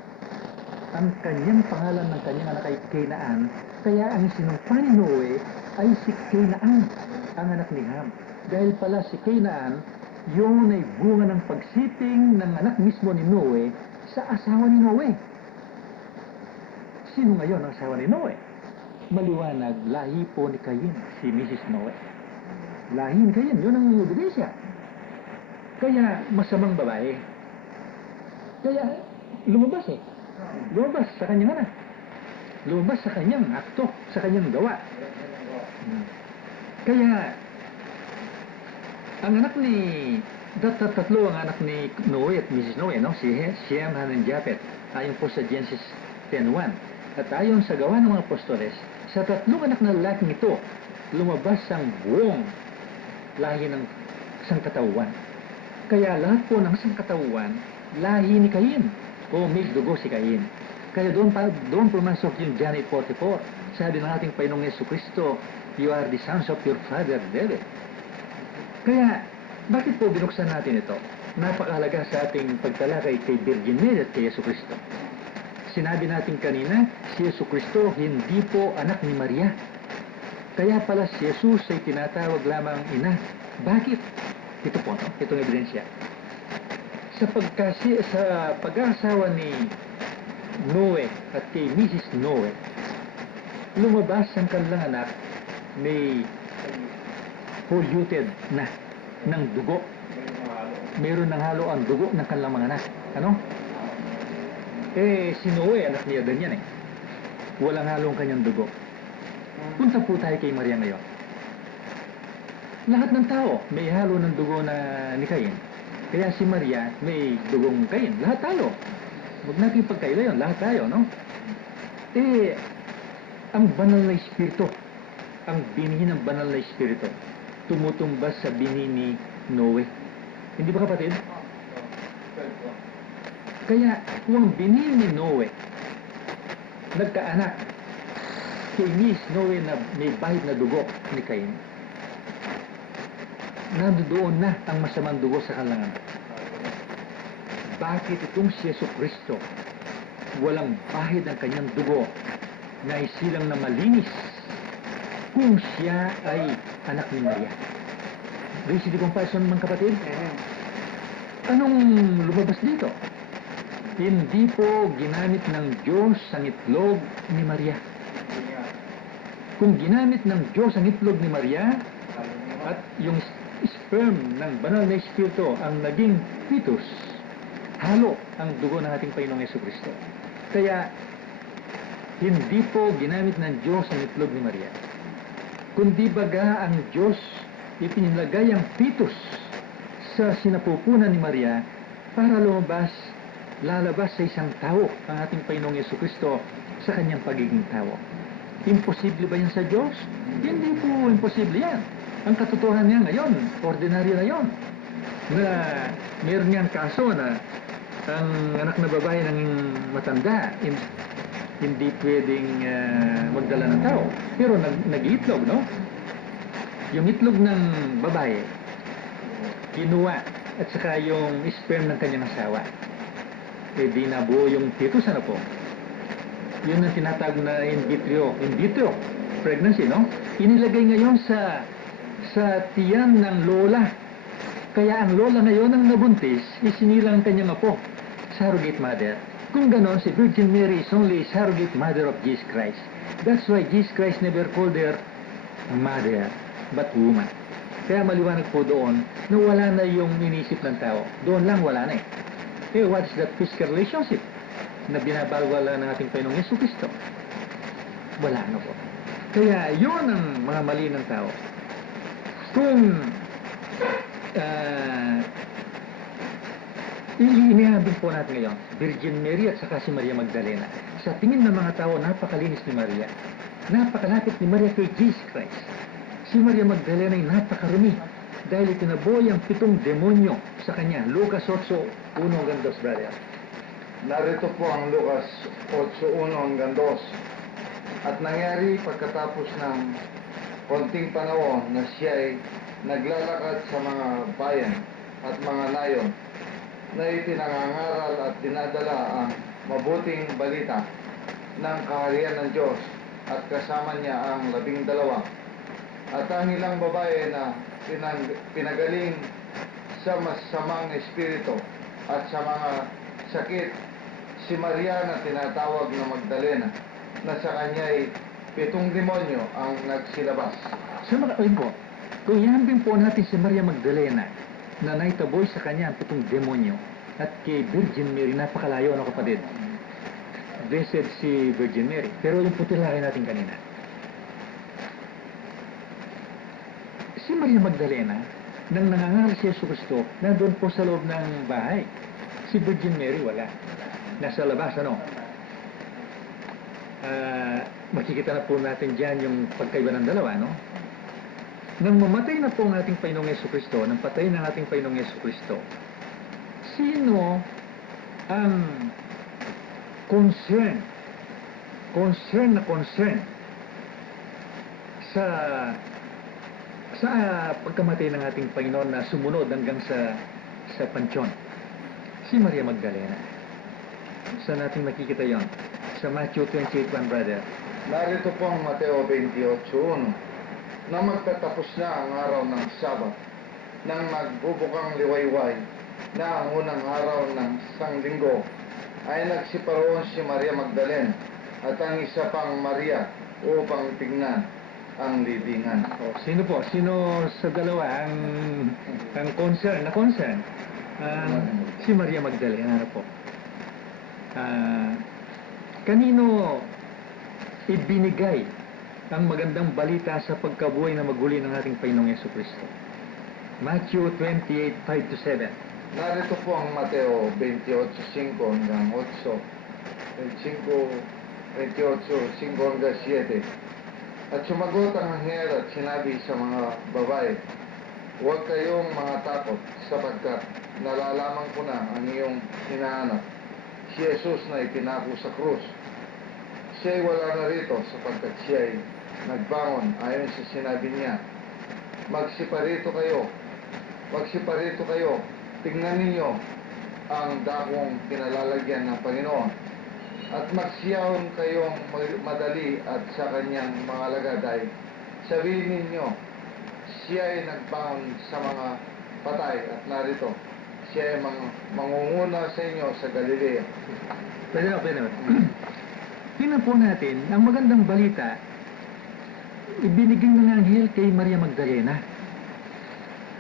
Ang kanyang pangalan ng kanyang anak ay Kinaan. Kaya ang sinumpa ni Noe ay si Kinaan, ang anak ni Ham. Dahil pala si Kinaan, yun ay bunga ng pagsiping ng anak mismo ni Noe sa asawa ni Noe. Sino ngayon ang asawa ni Noe? Maliwanag, lahi po ni Cain, si Mrs. Noe. Lahi ni Cain, yun ang ebidensya. Kaya masamang babae. Kaya lumabas eh. Lumabas sa kanyang anak. Lumabas sa kanyang akto, sa kanyang gawa. Kaya ang anak ni tatlo ang anak ni Noe at Mrs. Noe, no? Si Shem, Ham, and Japhet. Ayon po sa Genesis 10:1. At ayon sa gawa ng mga apostoles, sa tatlong anak na lalaking ito, lumabas ang buong lahi ng sangkatauhan. Kaya lahat po ng sangkatauhan, lahi ni Cain. O may dugo si Cain. Kaya doon pumasok yung John 8:44. Sabi ng ating Panginoong Jesucristo, you are the sons of your father, David. Kaya, bakit po binuksan natin ito? Napakahalaga sa ating pagtalakay kay Virgin Mary at kay Jesucristo. Sinabi natin kanina, si Jesucristo hindi po anak ni Maria. Kaya pala si Jesus ay tinatawag lamang ina. Bakit? Ito po, no? Itong ebidensya. Sa pag-aasawa ni Noe at kay Mrs. Noe, lumabas ang kanilang anak may polluted na ng dugo. Meron ng halo ang dugo ng kanilang mga anak. Ano? Si Noe, anak ni Adan yan eh. Walang halong kanyang dugo. Punta po tayo kay Maria ngayon. Lahat ng tao may halo ng dugo na ni Cain. Kaya si Maria may dugong Cain. Lahat tayo. Huwag natin pagkaila yun. Lahat tayo, no? Ang banal na espiritu, ang binhi ng banal na espiritu, tumutumbas sa binhi ni Noe. Hindi ba kapatid? Kaya kung binhi ni Noe nagkaanak kay Miss Noe na may bahid na dugo ni Cain, nandoon na ang masamang dugo sa kanilang anak. Bakit itong si Jesucristo walang bahid ang kanyang dugo na isilang na malinis kung siya ay anak ni Maria? Raise the comparison mga kapatid. Anong lumabas dito? Hindi po ginamit ng Diyos ang itlog ni Maria. Kung ginamit ng Diyos ang itlog ni Maria at yung sperm ng banal na espiritu ang naging fetus, halo ang dugo ng ating Panginoong Jesucristo. Kaya hindi po ginamit ng Diyos ang itlog ni Maria. Kundi baga ang Diyos ipinilagay ang fetus sa sinapupunan ni Maria para lalabas sa isang tao ang ating Panginoong Jesucristo sa kanyang pagiging tao. Imposible ba yan sa Diyos? Hindi po imposible yan. Ang katotohanan niya ngayon, ordinaryo na yon, na meron niyang kaso na ang anak na babae ng matanda hindi pwedeng magdala ng tao. Pero nag-iitlog, no? Yung itlog ng babae, kinuha at saka yung sperm ng kanyang asawa. Di nabuo yung fetus, ano po? Yun ang tinatawag na in vitro pregnancy, no? Inilagay ngayon sa tiyan ng lola. Kaya ang lola ngayon ang nabuntis, isinilang ang kanyang apo, surrogate mother. Kung ganon, si Virgin Mary is only surrogate mother of Jesus Christ. That's why Jesus Christ never called her mother, but woman. Kaya maliwanag po doon na wala na yung inisip ng tao. Doon lang wala na eh. What is that physical relationship na binabawala ng ating Panginoong Jesucristo? Wala na po. Kaya yun ang mga mali ng tao. Kung inihabing po natin ngayon, Virgin Mary at saka si Maria Magdalena. Sa tingin ng mga tao, napakalinis ni Maria. Napakalapit ni Maria kay Jesus Christ. Si Maria Magdalena ay napakarumi dahil itinaboy ang 7 demonyo sa kanya. Lucas 8:1-2, brother. Narito po ang Lucas 8:1-2. At nangyari pagkatapos ng konting panahon na siya ay naglalakad sa mga bayan at mga nayon na itinangangaral at dinadala ang mabuting balita ng kaharian ng Diyos, at kasama niya ang 12. At ang ilang babae na pinagaling sa masamang espiritu at sa mga sakit, si Maria na tinatawag na Magdalena, na sa kanya ay 7 demonyo ang nagsilabas. Sa mga po, kung ihambing po natin si Maria Magdalena na naitaboy sa kanya ang 7 demonyo at kay Virgin Mary, napakalayo, ano kapatid? Blessed si Virgin Mary. Pero yung putilakay natin kanina, si Maria Magdalena, nang nangangaral si Jesucristo, nandun po sa loob ng bahay. Si Virgin Mary, wala. Nasa labas, ano? Makikita na po natin dyan yung pagkaiba ng dalawa, no? nang mamatay na po ang ating Panginoong Yesukristo, nang patay ng ating Panginoong Yesukristo, sino ang concern sa pagkamatay ng ating Panginoon na sumunod hanggang sa pansyon? Si Maria Magdalena. Saan natin makikita yon? Sa Matthew 28:1, brother. Narito po ang Mateo 28:1. Nang magtatapos na ang araw ng Sabat, nang nagbubukang liwayway na ang unang araw ng Sanglinggo, ay nagsiparoon si Maria Magdalena at ang isa pang Maria upang tingnan ang libingan. O, sino po? Sino sa dalawa ang concern? Si Maria Magdalena po. Kanino ibinigay ang magandang balita sa pagkabuhay na maguli ng ating Panginoong Yesukristo? Matthew 28:5-7. Narito po ang Mateo 28:5 hanggang 8. 28:5 hanggang 7. At sumagot ang anghel at sinabi sa mga babae, huwag kayong mga takot sapagkat nalalaman ko na ang iyong hinahanap, si Jesus na ipinako sa krus. Siya'y wala na rito sapagkat siya'y nagbangon ayon sa sinabi niya. Magsiparito kayo, tingnan ninyo ang dakong kinalalagyan ng Panginoon. At magsiyaon kayong madali at sa kanyang mga alagad ay sabihin ninyo, siya'y nagbangon sa mga patay at narito, siya'y mangunguna sa inyo sa Galilea. Pwede na. Tingnan po natin, ang magandang balita, ibinigay ng anghel kay Maria Magdalena.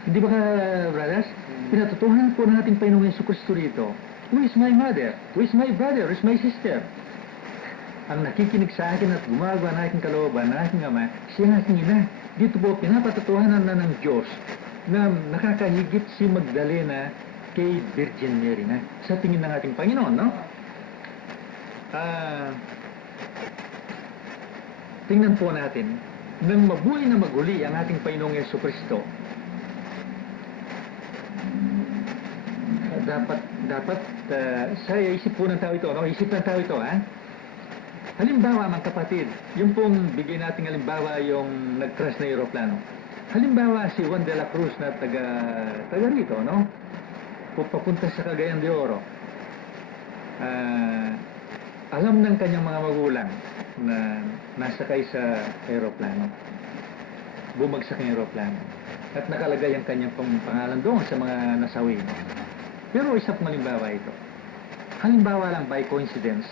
Hindi ba brothers? Pinatutuhanan po ng ating Panginoong Yesukristo rito, who is my mother? Who is my brother? Who is my sister? Ang nakikinig sa akin at gumagawa ng aking kalooban, ng aking ama, siya ang aking ina. Dito po, pinapatutuhanan na ng Diyos na nakakahigit si Magdalena kay Virgin Mary na sa tingin ng ating Panginoon, no? Tingnan po natin, nang mabuhay na maguli ang ating Panginoong Yesukristo, dapat sa isip po ng tao ito, no? Isip ng tao ito, ha? Halimbawa, mga kapatid, yung pong bigay nating halimbawa yung nag-crash na aeroplano. Halimbawa, si Juan de la Cruz na taga rito, no? Papunta sa Cagayan de Oro. Alam ng kanyang mga magulang na nasakay sa aeroplano. Bumagsak ang aeroplano. At nakalagay ang kanyang pangalan doon sa mga nasawi. Pero isa pong halimbawa ito. Halimbawa lang by coincidence,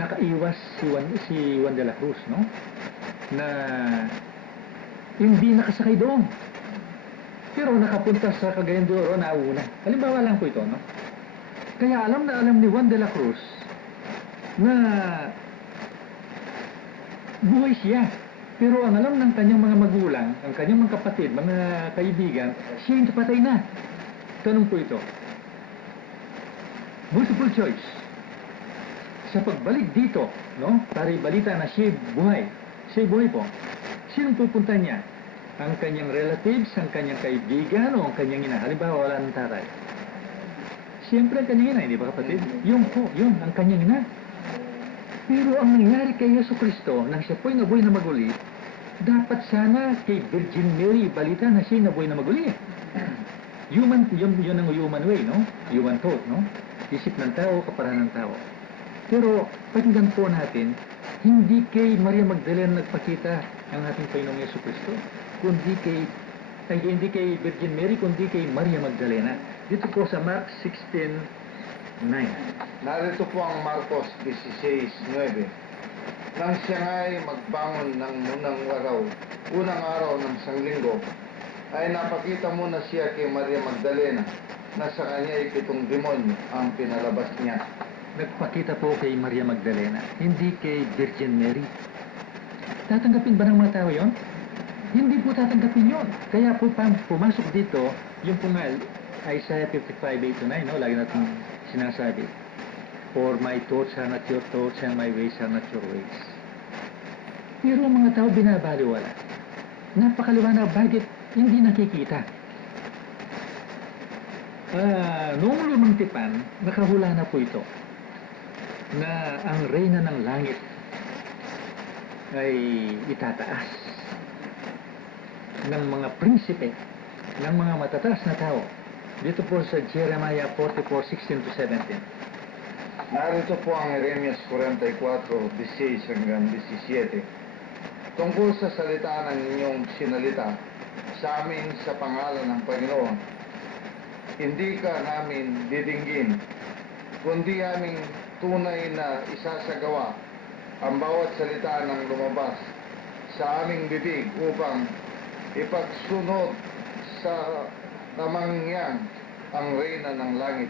nakaiwas si Juan de la Cruz, no? Na hindi nakasakay doon. Pero nakapunta sa Cagayan de Oro na una. Halimbawa lang po ito, no? Kaya alam na alam ni Juan de la Cruz na buhay siya. Pero ang alam ng kanyang mga magulang, ang kanyang mga kapatid, mga kaibigan, siya yung patay na. Tanong po ito. Multiple choice. Sa pagbalik dito, no? Para ibalita na siya buhay. Siya buhay po. Sinong pupunta niya? Ang kanyang relatives, ang kanyang kaibigan, o ang kanyang ina? Halimbawa, wala ng tatay. Siyempre ang kanyang ina, hindi ba kapatid? Yung po, yun, ang kanyang ina. Pero ang nangyari kay Yesukristo, nang siya po'y nabuhay na maguli, dapat sana kay Virgin Mary balita na siya nabuhay na maguli. Yun ang human way, no? Human thought, no? Isip ng tao, kaparaan ng tao. Pero, pakinggan po natin, hindi kay Maria Magdalena nagpakita ang ating Panginoong Yesukristo, hindi kay Virgin Mary, kundi kay Maria Magdalena. Dito po sa Mark 16:9. Narito po ang Marcos 16:9. Nang siya nga'y magbangon ng unang araw ng Sanglinggo, ay napakita muna siya kay Maria Magdalena na sa kanya'y 7 demonyo ang pinalabas niya. Nagpakita po kay Maria Magdalena, hindi kay Virgin Mary. Tatanggapin ba ng mga tao yon? Hindi po tatanggapin yon. Kaya po pumasok dito, yung po nga, Isaiah 55:8-9, no? Lagi natin sinasabi, for my thoughts are not your thoughts and my ways are not your ways. Pero ang mga tao binabaliwala. Napakaliwanag, bakit hindi nakikita? Noong lumang tipan, nakahula na po ito na ang reyna ng langit ay itataas ng mga prinsipe, ng mga matataas na tao. Dito po sa Jeremiah 44:16-17. Narito po ang Jeremias 44:16 hanggang 17. Tungkol sa salita ng inyong sinalita sa amin sa pangalan ng Panginoon, hindi ka namin didinggin, kundi aming tunay na isasagawa ang bawat salita ng lumabas sa aming bibig upang ipagsunod sa kamangyan ang reyna ng langit.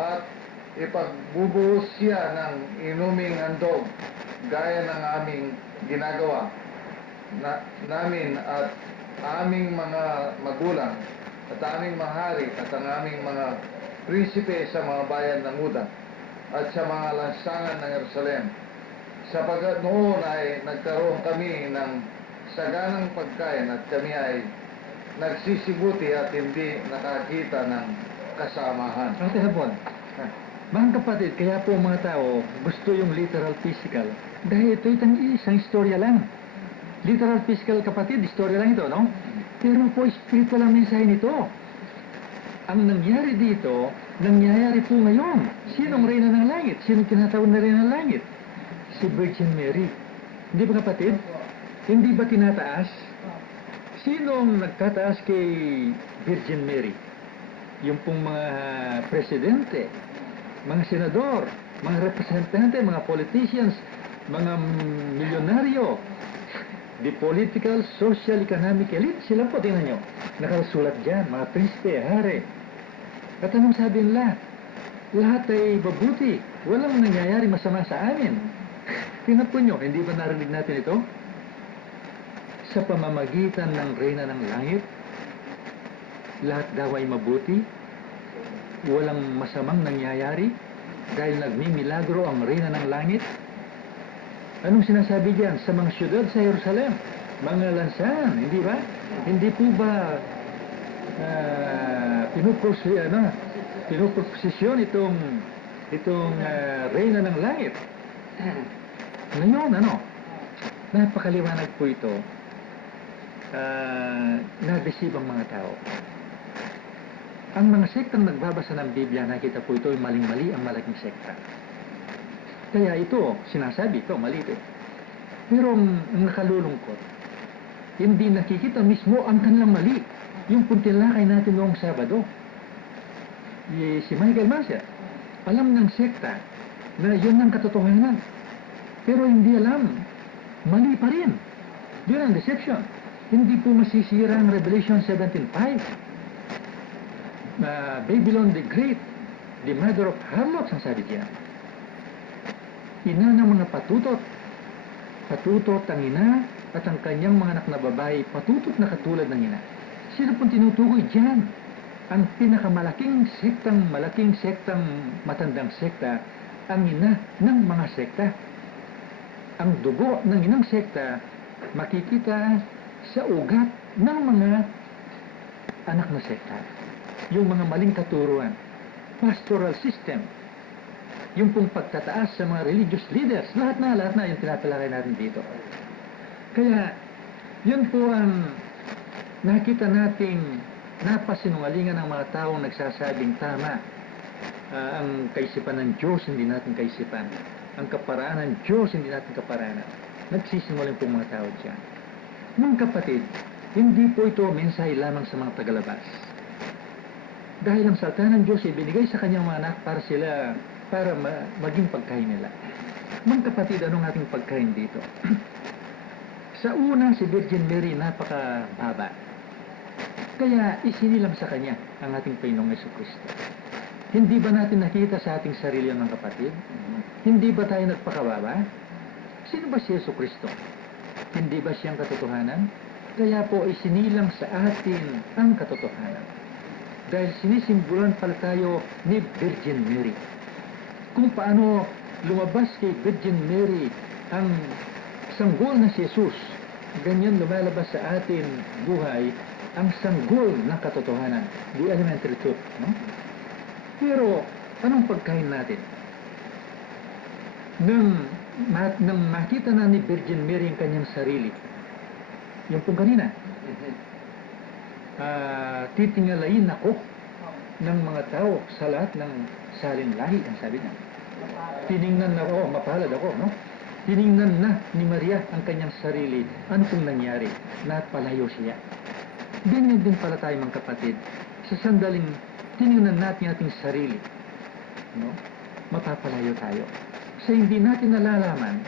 At ipagbubuhos siya ng inuming handog gaya ng aming ginagawa namin at aming mga magulang at aming mga hari at ang aming mga prinsipe sa mga bayan ng Huda at sa mga lansangan ng Jerusalem. Sapagkat noon ay nagkaroon kami ng saganang pagkain at kami ay nagsisibuti at hindi nakakita ng kasamahan. Ang tehapon, mga kapatid, kaya po mga tao gusto yung literal physical. Dahil ito isang istorya lang. Literal physical, kapatid, istorya lang ito, no? Pero po, spiritual ang mensahe nito. Ang nangyari dito, nangyayari po ngayon. Sinong reyna ng langit? Sinong tinatawag na reyna ng langit? Si Virgin Mary. Hindi ba kapatid? Hindi ba tinataas? Sinong nagtataas kay Virgin Mary? Yung pong mga presidente, mga senador, mga representante, mga politicians, mga milyonaryo, the political, social, economic elite, sila po, tingnan nyo, nakasulat dyan, mga prinsipe, hari. At anong sabi nila? Lahat ay mabuti, walang nangyayari masama sa amin. Tingnan po nyo, hindi ba narinig natin ito? Sa pamamagitan ng reyna ng langit, lahat daw ay mabuti, walang masamang nangyayari, dahil nagmimilagro ang reyna ng langit. Anong sinasabi diyan sa mga syudad sa Jerusalem? Mga lansangan, hindi ba? Hindi po ba pinuposisyon itong reyna ng langit? Ngayon, napakaliwanag po ito. Nadeceive ang mga tao. Ang mga sektang nagbabasa ng Biblia, nakita po ito, maling-mali ang malaking sekta. Kaya ito, sinasabi ito, mali ito. Pero ang nakalulungkot, hindi nakikita mismo ang kanilang mali. Yung puntilakay natin noong Sabado. Si Michael Marcia, alam ng sekta na yun ang katotohanan. Pero hindi alam, mali pa rin. Yun ang deception. Hindi po masisira ang Revelation 17:5. Babylon the Great, the mother of harlots, ang sabi diyan. Ina ng mga patutot. Patutot ang ina at ang kanyang mga anak na babae, patutot na katulad ng ina. Sino pong tinutukoy diyan? Ang pinakamalaking sektang, matandang sekta, ang ina ng mga sekta. Ang dugo ng inang sekta, makikita sa ugat ng mga anak na sekta. Yung mga maling katuruan, pastoral system, yung pong pagtataas sa mga religious leaders, lahat na yung tinatalakay natin dito. Kaya, yun po ang nakita nating napasinungalingan ng mga taong nagsasabing tama. Ang kaisipan ng Diyos, hindi natin kaisipan. Ang kaparaanan ng Diyos, hindi natin kaparaanan. Nagsisinungaling po mga tao dyan. Mga kapatid, hindi po ito mensahe lamang sa mga tagalabas. Dahil ang salita ng Diyos ay binigay sa kanyang mga anak para maging pagkain nila. Mga kapatid, anong ating pagkain dito? Sa una, si Virgin Mary napakababa. Kaya isinilang sa kanya ang ating Panginoong Jesucristo. Hindi ba natin nakita sa ating sarili mga kapatid? Hindi ba tayo nagpakababa? Sino ba si Jesucristo? Hindi ba siyang katotohanan? Kaya po isinilang sa atin ang katotohanan. Dahil sinisimbolan pala tayo ni Virgin Mary. Kung paano lumabas kay Virgin Mary ang sanggol na si Jesus ganyan lumalabas sa atin buhay ang sanggol ng katotohanan, the elementary truth, no? Pero, anong pagkain natin? Nang makita na ni Virgin Mary ang kanyang sarili, yung pong kanina, titingalain ako ng mga tao sa lahat ng salinlahi, ang sabi niya. Tiningnan na ako, mapalad ako, no? Tiningnan na ni Maria ang kanyang sarili. Ano pong nangyari? Napalayo siya. Ganyan din pala tayo mga kapatid. Sa sandaling tiningnan natin ating sarili, no? Mapapalayo tayo. Sa hindi natin nalalaman,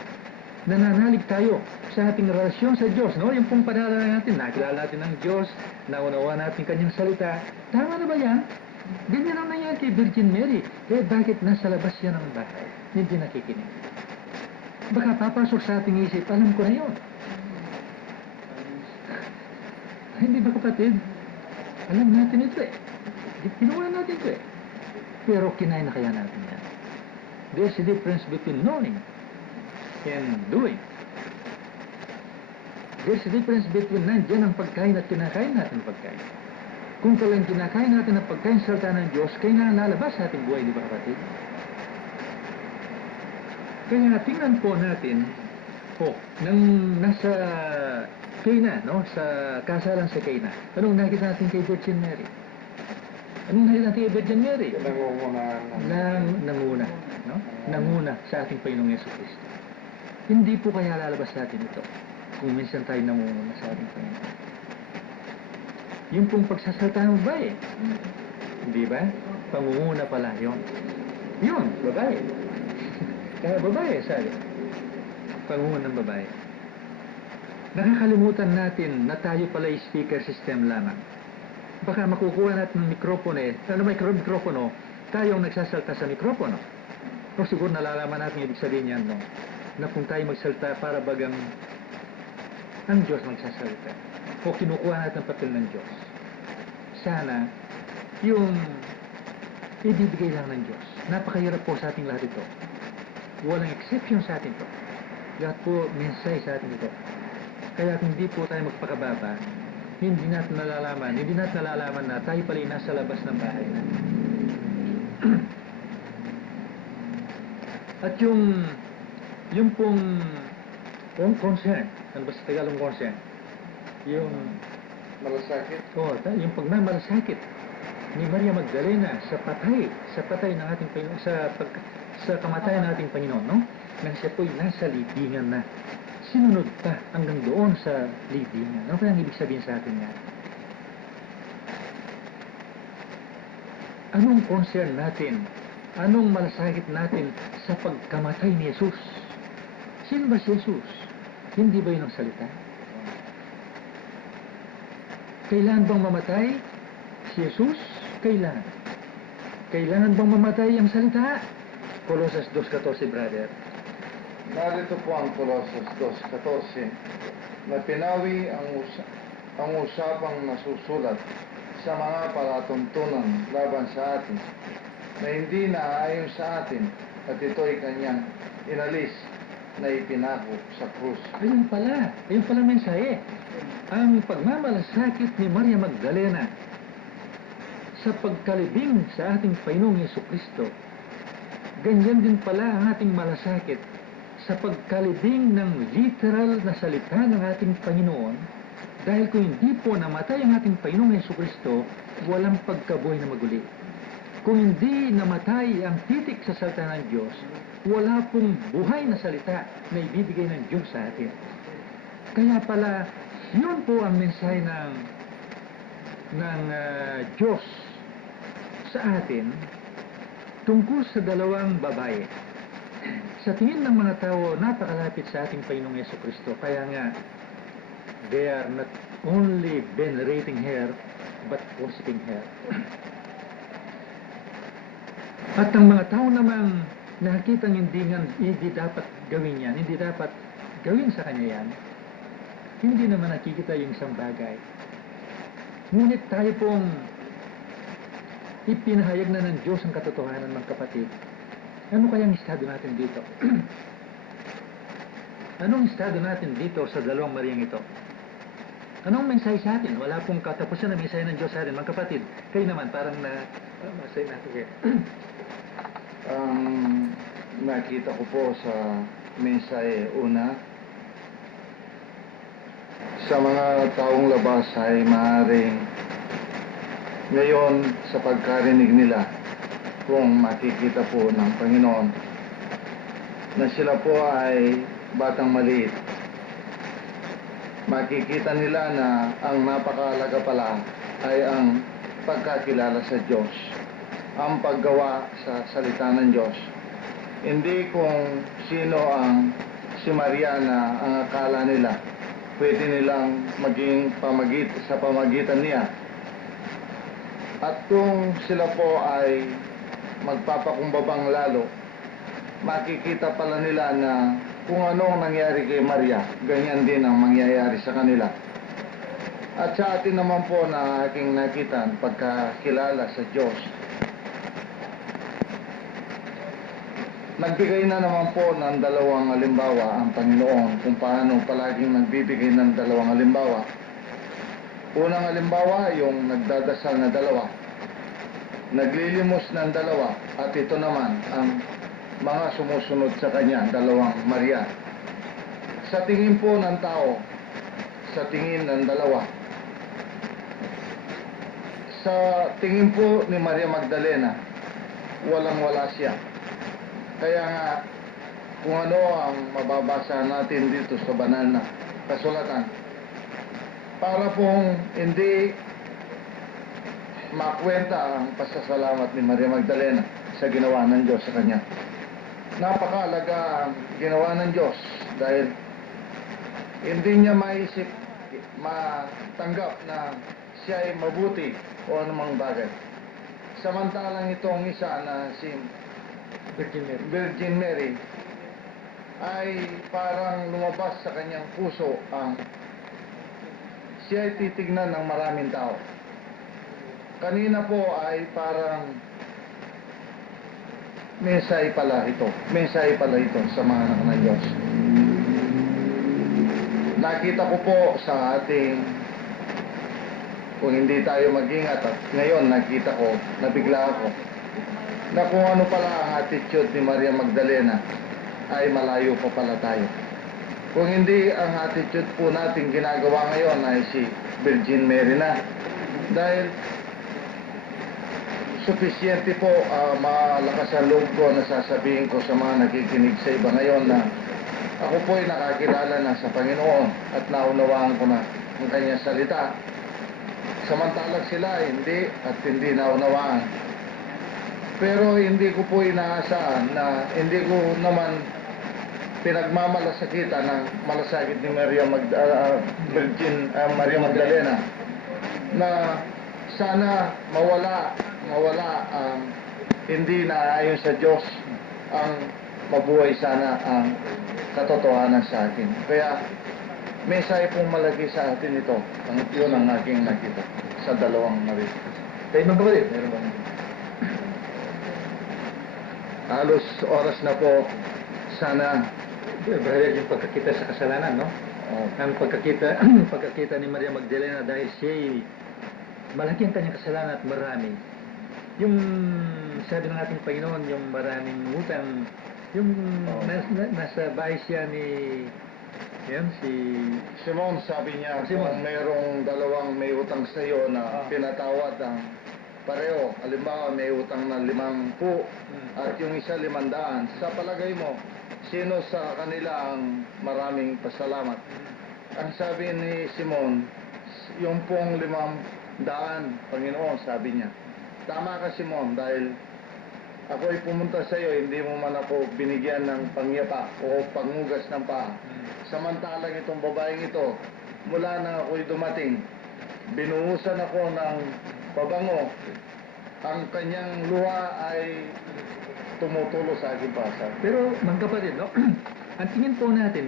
nananalig tayo sa ating relasyon sa Diyos, no? Yung pong panalala natin, nakilala natin ang Diyos, naunawa natin kanyang salita. Tama na ba yan? Ganyan ang nangyari kay Virgin Mary. Eh, bakit nasa labas yan ng bahay? Hindi nakikinig. Baka papasok sa ating isip, alam ko na yun. Hindi ba kapatid? Alam natin ito eh. Ginawa natin ito eh. Pero kinain na kaya natin yan. There's a difference between knowing and doing. There's a difference between nandyan ang pagkain at kinakain natin ang pagkain. Kung talagang kinakain natin ang pagkain sa salita ng Diyos, kailangan lalabas sa ating buhay, di ba kapatid? Kaya tingnan po natin, nang nasa Cana, no? Sa kasalan sa Cana, anong nakita natin kay Virgin Mary? Anong nakita natin kay Virgin Mary? Nanguna, no? Nanguna sa ating Panginoong Jesucristo. Hindi po kaya lalabas sa atin ito kung minsan tayo nangunguna sa ating Panginoon. Yung pong pagsasalta ng babae, hindi ba? Pangunguna pala yun. Yun, babae. Kaya babae, sabi. Pangunguna ng babae. Nakakalimutan natin na tayo pala yung speaker system lamang. Baka makukuha natin ng mikropono mikropono, tayong nagsasalta sa mikropono. O siguro nalalaman natin ibig sabihin yan, no? Na kung tayo magsalta para bagang ang Diyos magsasalta. O kinukuha natin ang papel ng Diyos. Sana, yung ibibigay lang ng Diyos. Napakahirap po sa ating lahat ito. Walang exception sa atin ito. Lahat po mensahe sa atin ito. Kaya kung hindi po tayo magpakababa, hindi natin nalalaman na tayo pala nasa labas ng bahay na. At yung pong concern, ano ba sa Tagalog concern? Yung Malasakit. yung pagmamalasakit ni Maria Magdalena sa patay ng ating Panginoon, sa kamatayan ng ating Panginoon, no? Nang siya po'y nasa libingan na. Sinunod pa hanggang doon sa libingan. Ano kaya ang ibig sabihin sa atin yan? Anong concern natin? Anong malasakit natin sa pagkamatay ni Jesus? Sino ba si Jesus? Hindi ba yun ang salita? Kailangan bang mamatay si Jesus? Kailangan. Kailangan bang mamatay ang salita? Colossus 2:14, brother. Narito po ang Colossus 2:14 na pinawi ang usapang nasusulat sa mga palatuntunan laban sa atin na hindi naaayon sa atin at ito'y kanyang inalis na ipinako sa krus. Ayun pala mensahe. Ang pagmamalasakit ni Maria Magdalena sa pagkalibing sa ating Panginoong Jesucristo, ganyan din pala ang ating malasakit sa pagkalibing ng literal na salita ng ating Panginoon, dahil kung hindi po namatay ang ating Panginoong Jesucristo, walang pagkabuhay na maguli. Kung hindi namatay ang titik sa salita ng Diyos, wala pong buhay na salita na ibibigay ng Diyos sa atin. Kaya pala, yun po ang mensahe ng Diyos sa atin tungkol sa dalawang babae. Sa tingin ng mga tao, napakalapit sa ating Panginoong Jesucristo. Kaya nga, they are not only venerating her, but worshiping her. At ang mga tao namang nakikitang hindi dapat gawin yan, hindi dapat gawin sa kanya yan, hindi naman nakikita yung isang bagay. Ngunit tayo pong ipinahayag na ng Diyos ang katotohanan, ng kapatid. Ano kayang estado natin dito? Anong estado natin dito sa dalawang Mariang ito? Anong mensahe sa atin? Wala pong katapusan ng mensahe ng Diyos sa atin. Mga kapatid, kayo naman, parang masay natin kayo. Ang nakita ko po sa mensahe una, sa mga taong labas ay maaaring ngayon sa pagkarinig nila kung makikita po ng Panginoon na sila po ay batang maliit. Makikita nila na ang napakahalaga pala ay ang pagkakilala sa Diyos, ang paggawa sa salita ng Diyos. Hindi kung sino ang si Maria na ang akala nila pwede nilang maging sa pamagitan niya. At kung sila po ay magpapakumbabang lalo, makikita pala nila na kung ano ang nangyari kay Maria, ganyan din ang mangyayari sa kanila. At sa atin naman po na aking nakita pagkakilala sa Diyos, nagbigay na naman po ng dalawang halimbawa ang Panginoon kung paano palaging nagbibigay ng dalawang halimbawa. Unang halimbawa, yung nagdadasal na dalawa, naglilimos ng dalawa, at ito naman ang mga sumusunod sa kanya, dalawang Maria. Sa tingin po ng tao, sa tingin ng dalawa, sa tingin po ni Maria Magdalena, walang-wala siya. Kaya nga, kung ano ang mababasa natin dito sa banal na kasulatan, para pong hindi makwenta ang pasasalamat ni Maria Magdalena sa ginawa ng Diyos sa kanya. Napakahalaga ang ginawa ng Diyos dahil hindi niya maisip, matanggap na siya ay mabuti o anumang bagay. Samantalang itong isa na si Virgin Mary ay parang lumabas sa kanyang puso ang siya ay titignan ng maraming tao. Kanina po ay parang mensahe pala ito sa mga anak ng Diyos. Nakita ko po sa ating, kung hindi tayo mag-ingat, at ngayon nakita ko, nabigla ako, na kung ano pala ang attitude ni Maria Magdalena, ay malayo pa pala tayo. Kung hindi ang attitude po natin ginagawa ngayon ay si Virgin Mary na. Dahil sufisyente po malakas ang loob ko na sasabihin ko sa mga nakikinig sa iba ngayon na ako po ay nakakilala na sa Panginoon at naunawaan ko na ang kanyang salita. Samantalang sila hindi naunawaan. Pero hindi ko po inaasahan na hindi ko naman pinagmamalasakitan ng malasakit ni Maria Magdalena na sana mawala ang hindi naayon sa Diyos, ang mabuhay sana ang katotohanan sa atin. Kaya mensahe pong malaki sa atin ito. Yun ang aking nakita sa dalawang Maria. Kayo mga kapatid, meron ba? Halos oras na po. Sana Brother, yung pagkakita sa kasalanan, no? Ang pagkakita ni Maria Magdalena dahil siya malaki ang kanyang kasalanan at marami. Yung sabi ng ating Panginoon, yung maraming utang, yung nasa bahay siya ni si Simon, sabi niya, Simon, kung mayroong dalawang may utang sa iyo na pinatawad ang pareho, halimbawa may utang na 50 at yung isa 500, sa palagay mo, sino sa kanila ang maraming pasalamat? Ang sabi ni Simon, yung pong 500, Panginoon, sabi niya. Tama ka, Simon, dahil ako'y pumunta sa iyo, hindi mo man ako binigyan ng pangyapa o pangugas ng paa. Samantalang itong babaeng ito, mula na ako'y dumating, binuhusan ako ng pabango. Ang kanyang luha ay tumutulo sa aking pasa. pero mga kapatid, no? Ang tingin po natin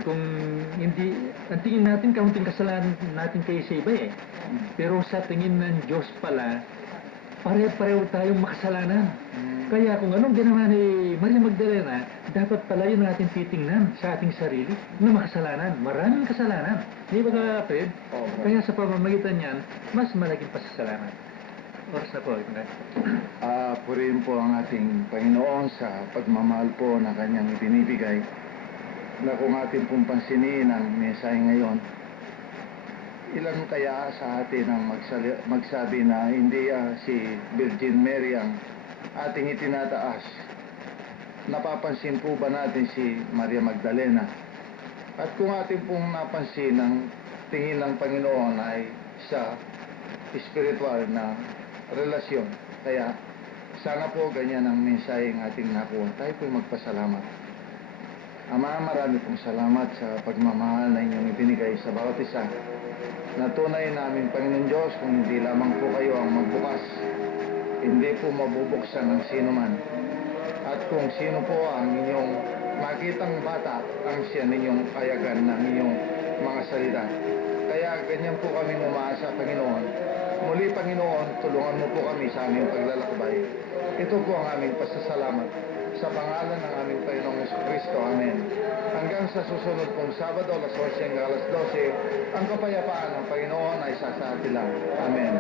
ang tingin natin kaunting kasalanan natin kay sa iba eh. Pero sa tingin ng Diyos pala, pare-pareho tayong makasalanan. Kaya kung anong ginawa ni Maria Magdalena, dapat palayo natin titingnan sa ating sarili na makasalanan. Maraming kasalanan. Di ba ka, Fred? Opo. Kaya sa pamamagitan niyan, mas malaking pasasalamat. Oras na po, Ibn. Purihin po ang ating Panginoon sa pagmamahal po na kanyang ibinibigay na kung ating pong pansinin ang mensahe ngayon, ilan kaya sa atin ang magsabi na hindi si Virgin Mary ang ating itinataas? Napapansin po ba natin si Maria Magdalena? At kung ating pong napansin, ang tingin ng Panginoon ay sa spiritual na relasyon. Kaya sana po ganyan ang mensahe ng ating nakuha. Tayo po'y magpasalamat. Ama, marami pong salamat sa pagmamahal na inyong ibinigay sa bawat isa. Natunay namin, Panginoon Diyos, kung hindi lamang po kayo ang magbukas, hindi po mabubuksan ng sino man. At kung sino po ang inyong makitang bata, ang siya ninyong kayagan ng inyong mga salita. Kaya ganyan po kami umaasa, Panginoon. Muli, Panginoon, tulungan mo po kami sa aming paglalakbay. Ito po ang aming pasasalamat. Sa pangalan ng aming Panginoong Kristo. Amen. Hanggang sa susunod pong Sabado, alas 11 hanggang alas 12, ang kapayapaan ng Panginoon ay sa atin lang. Amen.